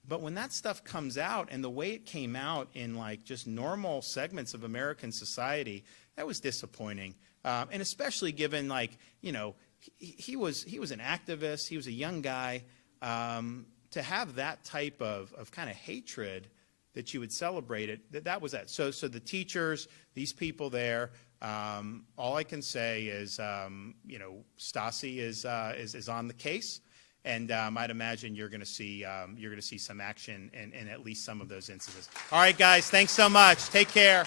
But when that stuff comes out, and the way it came out in like just normal segments of American society, that was disappointing. And especially given, like, you know, he was an activist, he was a young guy. To have that type of kind of hatred that you would celebrate it, that was that. So the teachers, these people there, all I can say is, you know, Stasi is on the case. And I'd imagine you're going to see some action in at least some of those incidents. All right, guys, thanks so much. Take care.